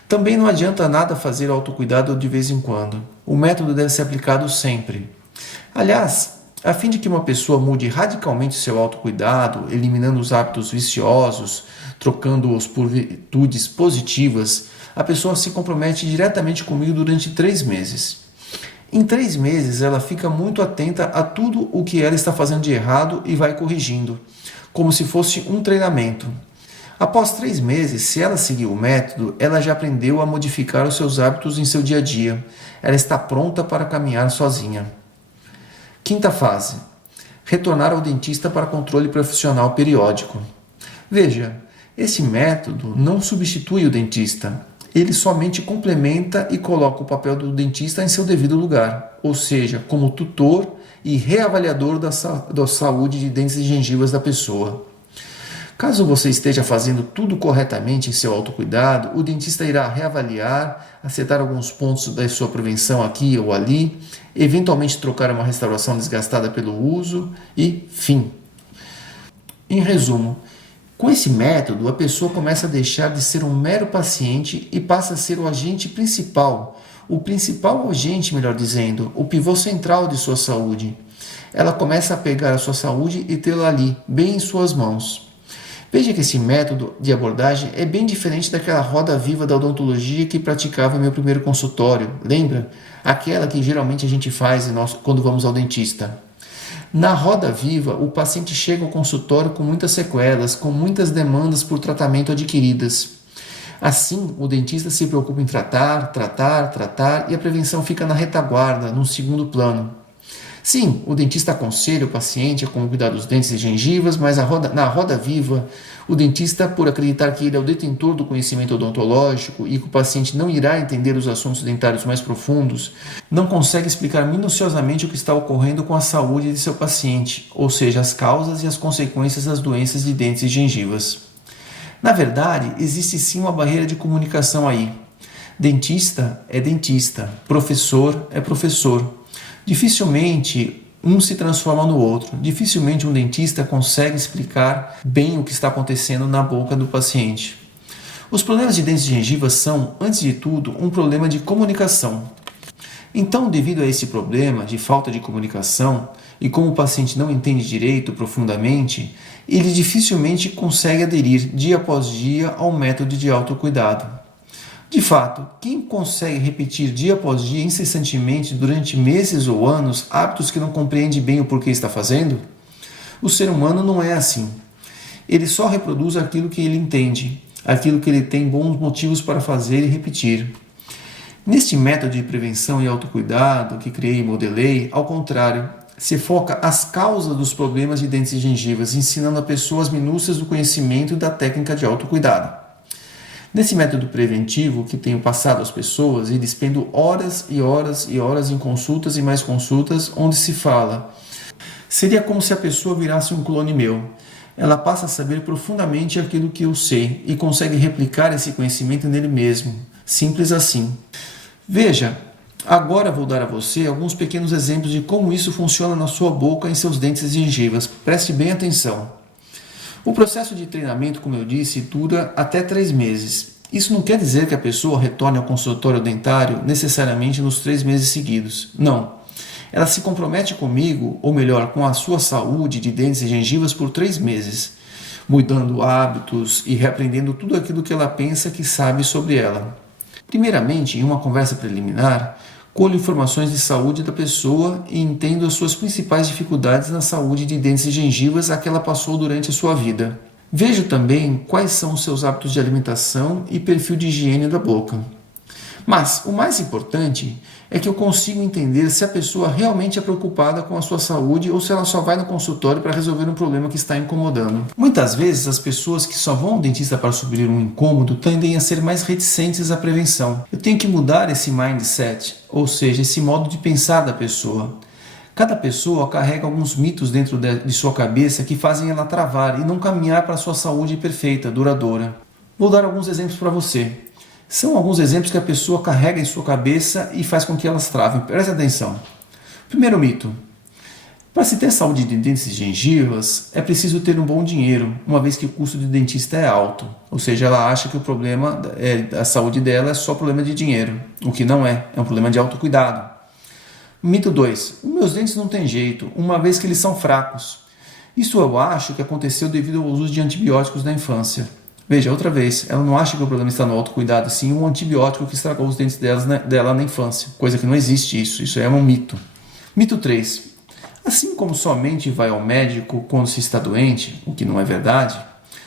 Também não adianta nada fazer autocuidado de vez em quando. O método deve ser aplicado sempre. Aliás, a fim de que uma pessoa mude radicalmente seu autocuidado, eliminando os hábitos viciosos, trocando-os por virtudes positivas, a pessoa se compromete diretamente comigo durante 3 meses. Em 3 meses, ela fica muito atenta a tudo o que ela está fazendo de errado e vai corrigindo, como se fosse um treinamento. Após 3 meses, se ela seguir o método, ela já aprendeu a modificar os seus hábitos em seu dia a dia. Ela está pronta para caminhar sozinha. Quinta fase. Retornar ao dentista para controle profissional periódico. Veja, esse método não substitui o dentista. Ele somente complementa e coloca o papel do dentista em seu devido lugar, ou seja, como tutor e reavaliador da saúde de dentes e gengivas da pessoa. Caso você esteja fazendo tudo corretamente em seu autocuidado, o dentista irá reavaliar, acertar alguns pontos da sua prevenção aqui ou ali, eventualmente trocar uma restauração desgastada pelo uso e fim. Em resumo, com esse método, a pessoa começa a deixar de ser um mero paciente e passa a ser o agente principal, o principal agente, melhor dizendo, o pivô central de sua saúde. ela começa a pegar a sua saúde e tê-la ali, bem em suas mãos. Veja que esse método de abordagem é bem diferente daquela roda viva da odontologia que praticava em meu primeiro consultório. Lembra? Aquela que geralmente a gente faz quando vamos ao dentista. Na roda viva, o paciente chega ao consultório com muitas sequelas, com muitas demandas por tratamento adquiridas. Assim, o dentista se preocupa em tratar e a prevenção fica na retaguarda, num segundo plano. Sim, o dentista aconselha o paciente a como cuidar dos dentes e gengivas, mas na roda viva, o dentista, por acreditar que ele é o detentor do conhecimento odontológico e que o paciente não irá entender os assuntos dentários mais profundos, não consegue explicar minuciosamente o que está ocorrendo com a saúde de seu paciente, ou seja, as causas e as consequências das doenças de dentes e gengivas. Na verdade, existe sim uma barreira de comunicação aí. Dentista é dentista, professor é professor. Dificilmente um se transforma no outro. Dificilmente um dentista consegue explicar bem o que está acontecendo na boca do paciente. Os problemas de dentes e gengivas são, antes de tudo, um problema de comunicação. Então, devido a esse problema de falta de comunicação, e como o paciente não entende direito profundamente, ele dificilmente consegue aderir dia após dia ao método de autocuidado. De fato, quem consegue repetir dia após dia incessantemente durante meses ou anos hábitos que não compreende bem o porquê está fazendo? O ser humano não é assim. Ele só reproduz aquilo que ele entende, aquilo que ele tem bons motivos para fazer e repetir. Neste método de prevenção e autocuidado que criei e modelei, ao contrário, se foca as causas dos problemas de dentes e gengivas, ensinando a pessoa as minúcias do conhecimento e da técnica de autocuidado. Nesse método preventivo que tenho passado às pessoas e despendo horas e horas e horas em consultas e mais consultas, onde se fala: seria como se a pessoa virasse um clone meu. Ela passa a saber profundamente aquilo que eu sei e consegue replicar esse conhecimento nele mesmo. Simples assim. Veja, agora vou dar a você alguns pequenos exemplos de como isso funciona na sua boca e em seus dentes e gengivas. Preste bem atenção. O processo de treinamento, como eu disse, dura até 3 meses. Isso não quer dizer que a pessoa retorne ao consultório dentário necessariamente nos 3 meses seguidos. Não. Ela se compromete comigo, ou melhor, com a sua saúde de dentes e gengivas por 3 meses, mudando hábitos e reaprendendo tudo aquilo que ela pensa que sabe sobre ela. Primeiramente, em uma conversa preliminar, colho informações de saúde da pessoa e entendo as suas principais dificuldades na saúde de dentes e gengivas a que ela passou durante a sua vida. Vejo também quais são os seus hábitos de alimentação e perfil de higiene da boca. Mas o mais importante é que eu consigo entender se a pessoa realmente é preocupada com a sua saúde ou se ela só vai no consultório para resolver um problema que está incomodando. Muitas vezes as pessoas que só vão ao dentista para suprir um incômodo tendem a ser mais reticentes à prevenção. Eu tenho que mudar esse mindset, ou seja, esse modo de pensar da pessoa. Cada pessoa carrega alguns mitos dentro de sua cabeça que fazem ela travar e não caminhar para a sua saúde perfeita, duradoura. Vou dar alguns exemplos para você. São alguns exemplos que a pessoa carrega em sua cabeça e faz com que elas travem. Preste atenção. Primeiro mito. Para se ter saúde de dentes e gengivas, é preciso ter um bom dinheiro, uma vez que o custo de dentista é alto. Ou seja, ela acha que o problema da saúde dela é só problema de dinheiro, o que não é um problema de autocuidado. Mito 2. Os meus dentes não têm jeito, uma vez que eles são fracos. Isso eu acho que aconteceu devido ao uso de antibióticos na infância. Veja, outra vez, ela não acha que o problema está no autocuidado, sim um antibiótico que estragou os dentes dela na infância, coisa que não existe isso é um mito. Mito 3. Assim como somente vai ao médico quando se está doente, o que não é verdade,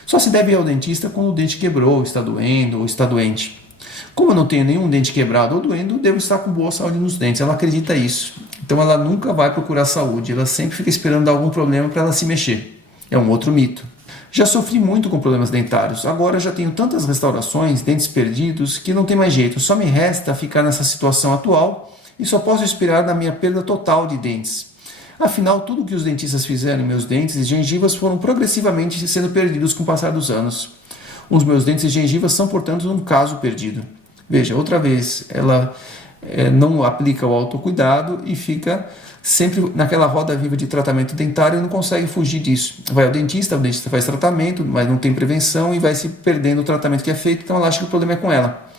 só se deve ir ao dentista quando o dente quebrou, está doendo ou está doente. Como eu não tenho nenhum dente quebrado ou doendo, devo estar com boa saúde nos dentes. Ela acredita isso. Então ela nunca vai procurar saúde, ela sempre fica esperando dar algum problema para ela se mexer. É um outro mito. Já sofri muito com problemas dentários, agora já tenho tantas restaurações, dentes perdidos, que não tem mais jeito, só me resta ficar nessa situação atual e só posso esperar na minha perda total de dentes. Afinal, tudo o que os dentistas fizeram em meus dentes e gengivas foram progressivamente sendo perdidos com o passar dos anos. Os meus dentes e gengivas são, portanto, um caso perdido. Veja, outra vez, ela não aplica o autocuidado e fica sempre naquela roda viva de tratamento dentário e não consegue fugir disso. Vai ao dentista, o dentista faz tratamento, mas não tem prevenção e vai se perdendo o tratamento que é feito, então ela acha que o problema é com ela.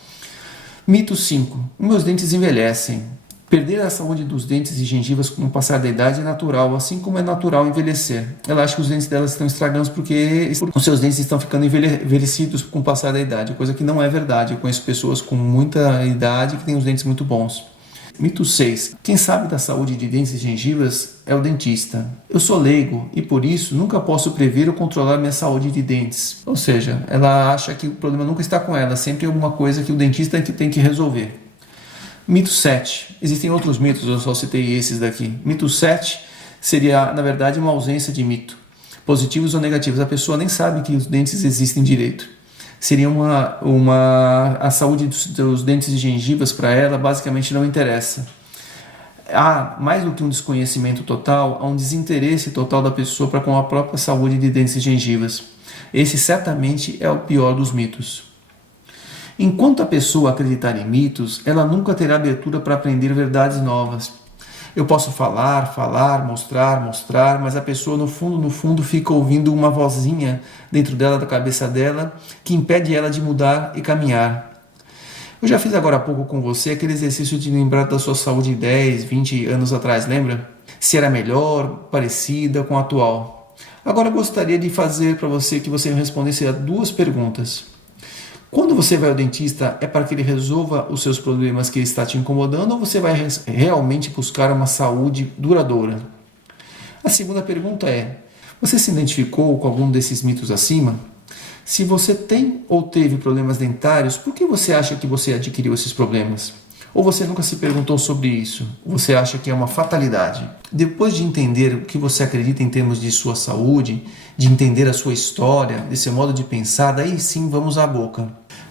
Mito 5. Meus dentes envelhecem. Perder a saúde dos dentes e gengivas com o passar da idade é natural, assim como é natural envelhecer. Ela acha que os dentes dela estão estragando porque os seus dentes estão ficando envelhecidos com o passar da idade, coisa que não é verdade. Eu conheço pessoas com muita idade que têm os dentes muito bons. Mito 6. Quem sabe da saúde de dentes e gengivas é o dentista. Eu sou leigo e por isso nunca posso prever ou controlar minha saúde de dentes. Ou seja, ela acha que o problema nunca está com ela, sempre é alguma coisa que o dentista tem que resolver. Mito 7. Existem outros mitos, eu só citei esses daqui. Mito 7 seria, na verdade, uma ausência de mito. Positivos ou negativos. A pessoa nem sabe que os dentes existem direito. Seria a saúde dos dentes e gengivas para ela basicamente não interessa. Há, mais do que um desconhecimento total, há um desinteresse total da pessoa para com a própria saúde de dentes e gengivas. Esse certamente é o pior dos mitos. Enquanto a pessoa acreditar em mitos, ela nunca terá abertura para aprender verdades novas. Eu posso falar, mostrar, mas a pessoa no fundo fica ouvindo uma vozinha dentro dela, da cabeça dela, que impede ela de mudar e caminhar. Eu já fiz agora há pouco com você aquele exercício de lembrar da sua saúde 10, 20 anos atrás, lembra? Se era melhor, parecida com a atual. Agora eu gostaria de fazer para você que você respondesse a 2 perguntas. Quando você vai ao dentista, é para que ele resolva os seus problemas que está te incomodando ou você vai realmente buscar uma saúde duradoura? A segunda pergunta é: você se identificou com algum desses mitos acima? Se você tem ou teve problemas dentários, por que você acha que você adquiriu esses problemas? Ou você nunca se perguntou sobre isso? Você acha que é uma fatalidade? Depois de entender o que você acredita em termos de sua saúde, de entender a sua história, desse modo de pensar, daí sim vamos à boca.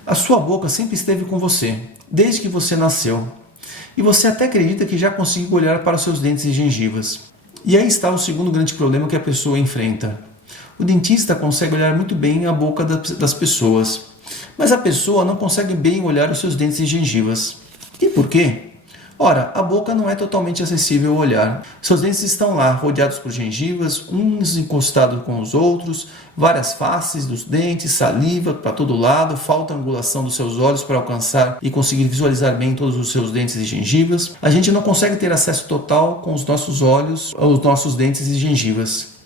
A sua boca sempre esteve com você, desde que você nasceu. E você até acredita que já conseguiu olhar para os seus dentes e gengivas. E aí está o segundo grande problema que a pessoa enfrenta. O dentista consegue olhar muito bem a boca das pessoas, mas a pessoa não consegue bem olhar os seus dentes e gengivas. E por quê? Ora, a boca não é totalmente acessível ao olhar. Seus dentes estão lá, rodeados por gengivas, uns encostados com os outros, várias faces dos dentes, saliva para todo lado, falta angulação dos seus olhos para alcançar e conseguir visualizar bem todos os seus dentes e gengivas. A gente não consegue ter acesso total com os nossos olhos aos nossos dentes e gengivas.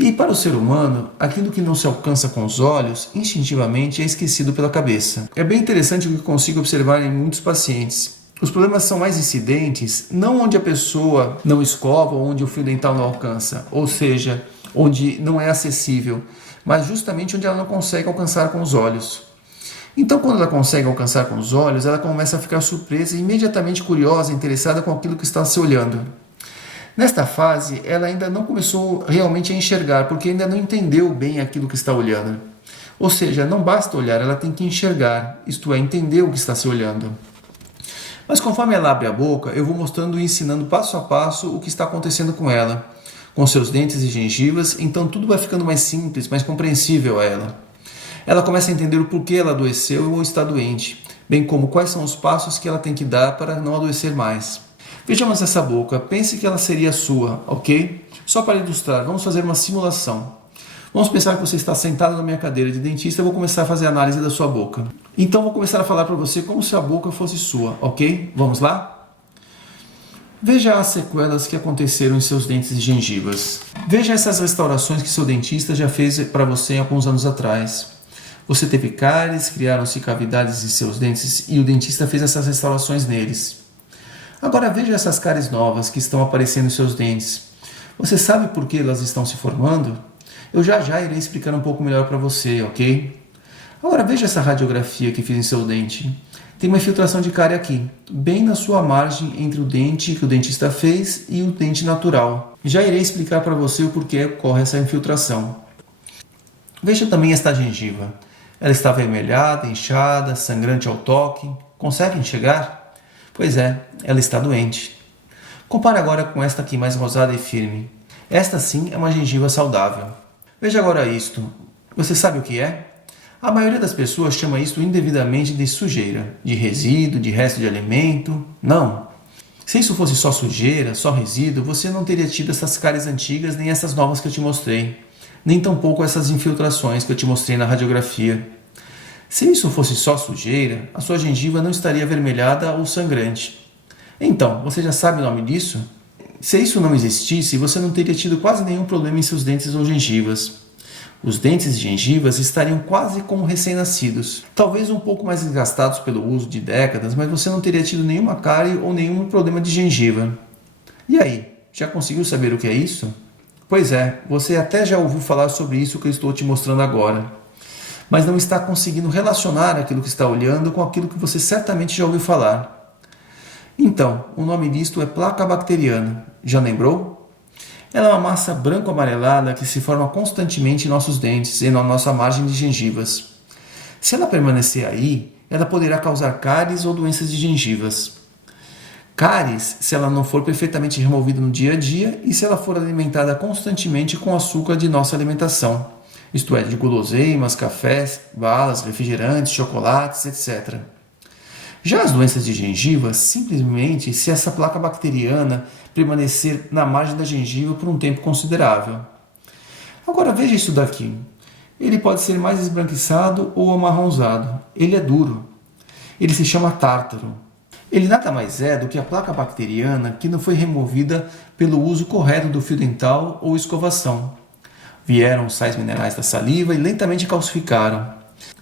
E para o ser humano, aquilo que não se alcança com os olhos, instintivamente é esquecido pela cabeça. É bem interessante o que consigo observar em muitos pacientes. Os problemas são mais incidentes, não onde a pessoa não escova ou onde o fio dental não alcança, ou seja, onde não é acessível, mas justamente onde ela não consegue alcançar com os olhos. Então, quando ela consegue alcançar com os olhos, ela começa a ficar surpresa e imediatamente curiosa, interessada com aquilo que está se olhando. Nesta fase, ela ainda não começou realmente a enxergar, porque ainda não entendeu bem aquilo que está olhando. Ou seja, não basta olhar, ela tem que enxergar, isto é, entender o que está se olhando. Mas conforme ela abre a boca, eu vou mostrando e ensinando passo a passo o que está acontecendo com ela, com seus dentes e gengivas, então tudo vai ficando mais simples, mais compreensível a ela. Ela começa a entender o porquê ela adoeceu ou está doente, bem como quais são os passos que ela tem que dar para não adoecer mais. Vejamos essa boca, pense que ela seria sua, ok? Só para ilustrar, vamos fazer uma simulação. Vamos pensar que você está sentado na minha cadeira de dentista e eu vou começar a fazer a análise da sua boca. Então vou começar a falar para você como se a boca fosse sua, ok? Vamos lá? Veja as sequelas que aconteceram em seus dentes e gengivas. Veja essas restaurações que seu dentista já fez para você há alguns anos atrás. Você teve cáries, criaram-se cavidades em seus dentes e o dentista fez essas restaurações neles. Agora veja essas cáries novas que estão aparecendo em seus dentes. Você sabe por que elas estão se formando? Eu já irei explicar um pouco melhor para você, ok? Agora veja essa radiografia que fiz em seu dente. Tem uma infiltração de cárie aqui, bem na sua margem entre o dente que o dentista fez e o dente natural. Já irei explicar para você o porquê ocorre essa infiltração. Veja também esta gengiva. Ela está avermelhada, inchada, sangrante ao toque. Consegue enxergar? Pois é, ela está doente. Compare agora com esta aqui mais rosada e firme. Esta sim é uma gengiva saudável. Veja agora isto. Você sabe o que é? A maioria das pessoas chama isto indevidamente de sujeira, de resíduo, de resto de alimento. Não. Se isso fosse só sujeira, só resíduo, você não teria tido essas cáries antigas nem essas novas que eu te mostrei. Nem tampouco essas infiltrações que eu te mostrei na radiografia. Se isso fosse só sujeira, a sua gengiva não estaria avermelhada ou sangrante. Então, você já sabe o nome disso? Se isso não existisse, você não teria tido quase nenhum problema em seus dentes ou gengivas. Os dentes e gengivas estariam quase como recém-nascidos, talvez um pouco mais desgastados pelo uso de décadas, mas você não teria tido nenhuma cárie ou nenhum problema de gengiva. E aí, já conseguiu saber o que é isso? Pois é, você até já ouviu falar sobre isso que eu estou te mostrando agora, mas não está conseguindo relacionar aquilo que está olhando com aquilo que você certamente já ouviu falar. Então, o nome disto é placa bacteriana. Já lembrou? Ela é uma massa branco-amarelada que se forma constantemente em nossos dentes e na nossa margem de gengivas. Se ela permanecer aí, ela poderá causar cáries ou doenças de gengivas. Cáries se ela não for perfeitamente removida no dia a dia e se ela for alimentada constantemente com açúcar de nossa alimentação, isto é, de guloseimas, cafés, balas, refrigerantes, chocolates, etc. Já as doenças de gengiva, simplesmente se essa placa bacteriana permanecer na margem da gengiva por um tempo considerável. Agora veja isso daqui. Ele pode ser mais esbranquiçado ou amarronzado. Ele é duro. Ele se chama tártaro. Ele nada mais é do que a placa bacteriana que não foi removida pelo uso correto do fio dental ou escovação. Vieram os sais minerais da saliva e lentamente calcificaram.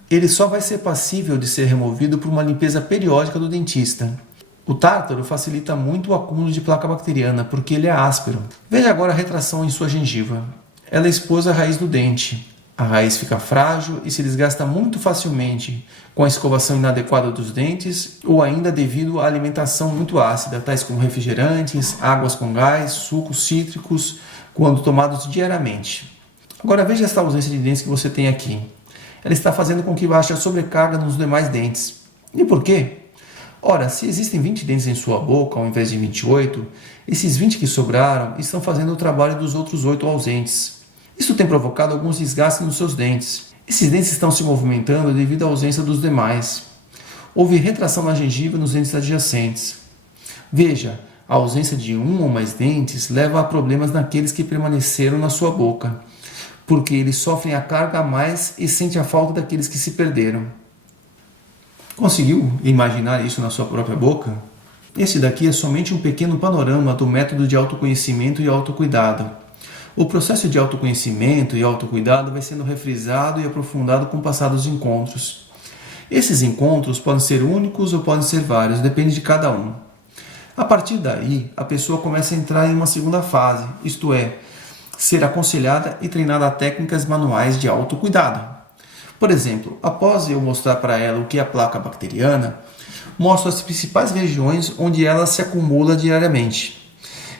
Ele só vai ser passível de ser removido por uma limpeza periódica do dentista. O tártaro facilita muito o acúmulo de placa bacteriana porque ele é áspero. Veja agora a retração em sua gengiva. Ela expôs a raiz do dente. A raiz fica frágil e se desgasta muito facilmente com a escovação inadequada dos dentes ou ainda devido à alimentação muito ácida, tais como refrigerantes, águas com gás, sucos cítricos, quando tomados diariamente. Agora veja esta ausência de dentes que você tem aqui. Ela está fazendo com que baixe a sobrecarga nos demais dentes. E por quê? Ora, se existem 20 dentes em sua boca ao invés de 28, esses 20 que sobraram estão fazendo o trabalho dos outros 8 ausentes. Isso tem provocado alguns desgastes nos seus dentes. Esses dentes estão se movimentando devido à ausência dos demais. Houve retração na gengiva nos dentes adjacentes. Veja, a ausência de um ou mais dentes leva a problemas naqueles que permaneceram na sua boca, porque eles sofrem a carga a mais e sentem a falta daqueles que se perderam. Conseguiu imaginar isso na sua própria boca? Esse daqui é somente um pequeno panorama do método de autoconhecimento e autocuidado. O processo de autoconhecimento e autocuidado vai sendo refrisado e aprofundado com o passar dos encontros. Esses encontros podem ser únicos ou podem ser vários, depende de cada um. A partir daí, a pessoa começa a entrar em uma segunda fase, isto é, ser aconselhada e treinada a técnicas manuais de autocuidado. Por exemplo, após eu mostrar para ela o que é a placa bacteriana, mostro as principais regiões onde ela se acumula diariamente.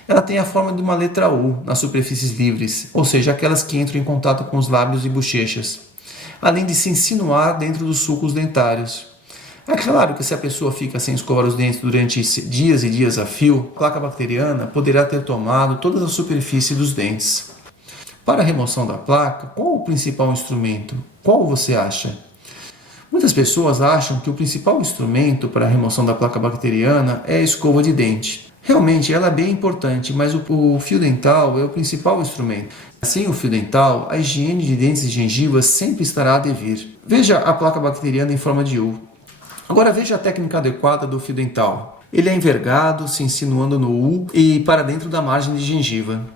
Ela tem a forma de uma letra U nas superfícies livres, ou seja, aquelas que entram em contato com os lábios e bochechas, além de se insinuar dentro dos sulcos dentários. É claro que se a pessoa fica sem escovar os dentes durante dias e dias a fio, a placa bacteriana poderá ter tomado toda a superfície dos dentes. Para a remoção da placa, qual o principal instrumento? Qual você acha? Muitas pessoas acham que o principal instrumento para a remoção da placa bacteriana é a escova de dente. Realmente ela é bem importante, mas o fio dental é o principal instrumento. Sem o fio dental, a higiene de dentes e gengivas sempre estará a devir. Veja a placa bacteriana em forma de U. Agora veja a técnica adequada do fio dental. Ele é envergado, se insinuando no U e para dentro da margem de gengiva.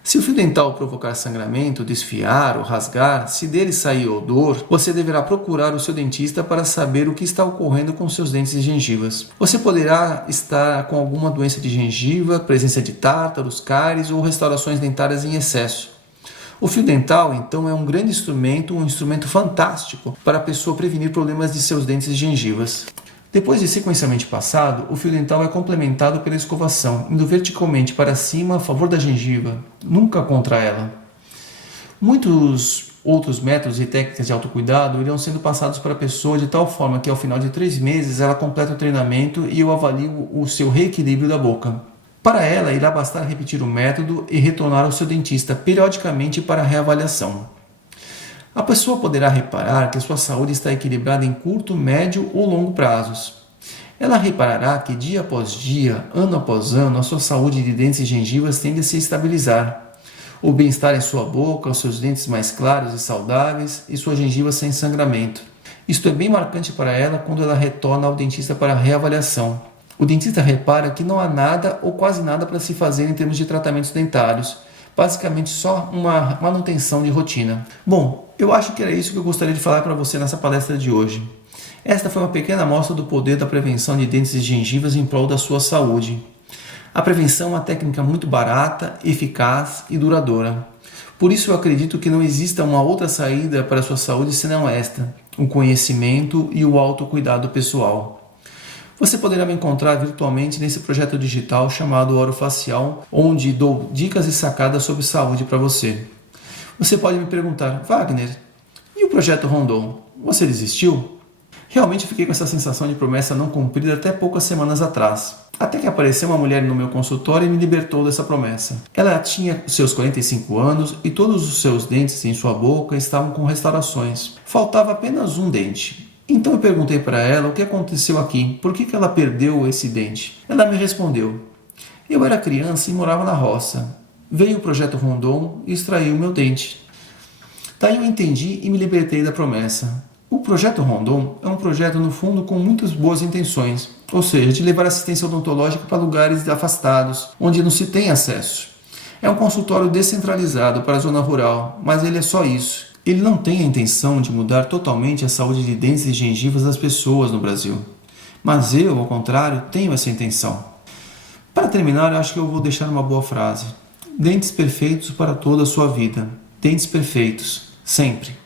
Se o fio dental provocar sangramento, desfiar ou rasgar, se dele sair odor, você deverá procurar o seu dentista para saber o que está ocorrendo com seus dentes e gengivas. Você poderá estar com alguma doença de gengiva, presença de tártaros, cáries ou restaurações dentárias em excesso. O fio dental, então, é um grande instrumento, um instrumento fantástico para a pessoa prevenir problemas de seus dentes e gengivas. Depois de sequencialmente passado, o fio dental é complementado pela escovação, indo verticalmente para cima a favor da gengiva, nunca contra ela. Muitos outros métodos e técnicas de autocuidado irão sendo passados para a pessoa de tal forma que ao final de 3 meses ela completa o treinamento e eu avalio o seu reequilíbrio da boca. Para ela, irá bastar repetir o método e retornar ao seu dentista periodicamente para a reavaliação. A pessoa poderá reparar que a sua saúde está equilibrada em curto, médio ou longo prazos. Ela reparará que dia após dia, ano após ano, a sua saúde de dentes e gengivas tende a se estabilizar. O bem-estar em sua boca, os seus dentes mais claros e saudáveis e sua gengiva sem sangramento. Isto é bem marcante para ela quando ela retorna ao dentista para a reavaliação. O dentista repara que não há nada ou quase nada para se fazer em termos de tratamentos dentários, basicamente só uma manutenção de rotina. Bom, eu acho que era isso que eu gostaria de falar para você nessa palestra de hoje. Esta foi uma pequena amostra do poder da prevenção de dentes e gengivas em prol da sua saúde. A prevenção é uma técnica muito barata, eficaz e duradoura. Por isso eu acredito que não exista uma outra saída para a sua saúde senão esta, o conhecimento e o autocuidado pessoal. Você poderá me encontrar virtualmente nesse projeto digital chamado Orofacial, onde dou dicas e sacadas sobre saúde para você. Você pode me perguntar, Wagner, e o projeto Rondon? Você desistiu? Realmente fiquei com essa sensação de promessa não cumprida até poucas semanas atrás. Até que apareceu uma mulher no meu consultório e me libertou dessa promessa. Ela tinha seus 45 anos e todos os seus dentes em sua boca estavam com restaurações. Faltava apenas um dente. Então eu perguntei para ela o que aconteceu aqui, por que ela perdeu esse dente. Ela me respondeu, eu era criança e morava na roça. Veio o projeto Rondon e extraiu meu dente. Daí eu entendi e me libertei da promessa. O projeto Rondon é um projeto no fundo com muitas boas intenções, ou seja, de levar assistência odontológica para lugares afastados, onde não se tem acesso. É um consultório descentralizado para a zona rural, mas ele é só isso. Ele não tem a intenção de mudar totalmente a saúde de dentes e gengivas das pessoas no Brasil. Mas eu, ao contrário, tenho essa intenção. Para terminar, eu acho que eu vou deixar uma boa frase. Dentes perfeitos para toda a sua vida. Dentes perfeitos, sempre.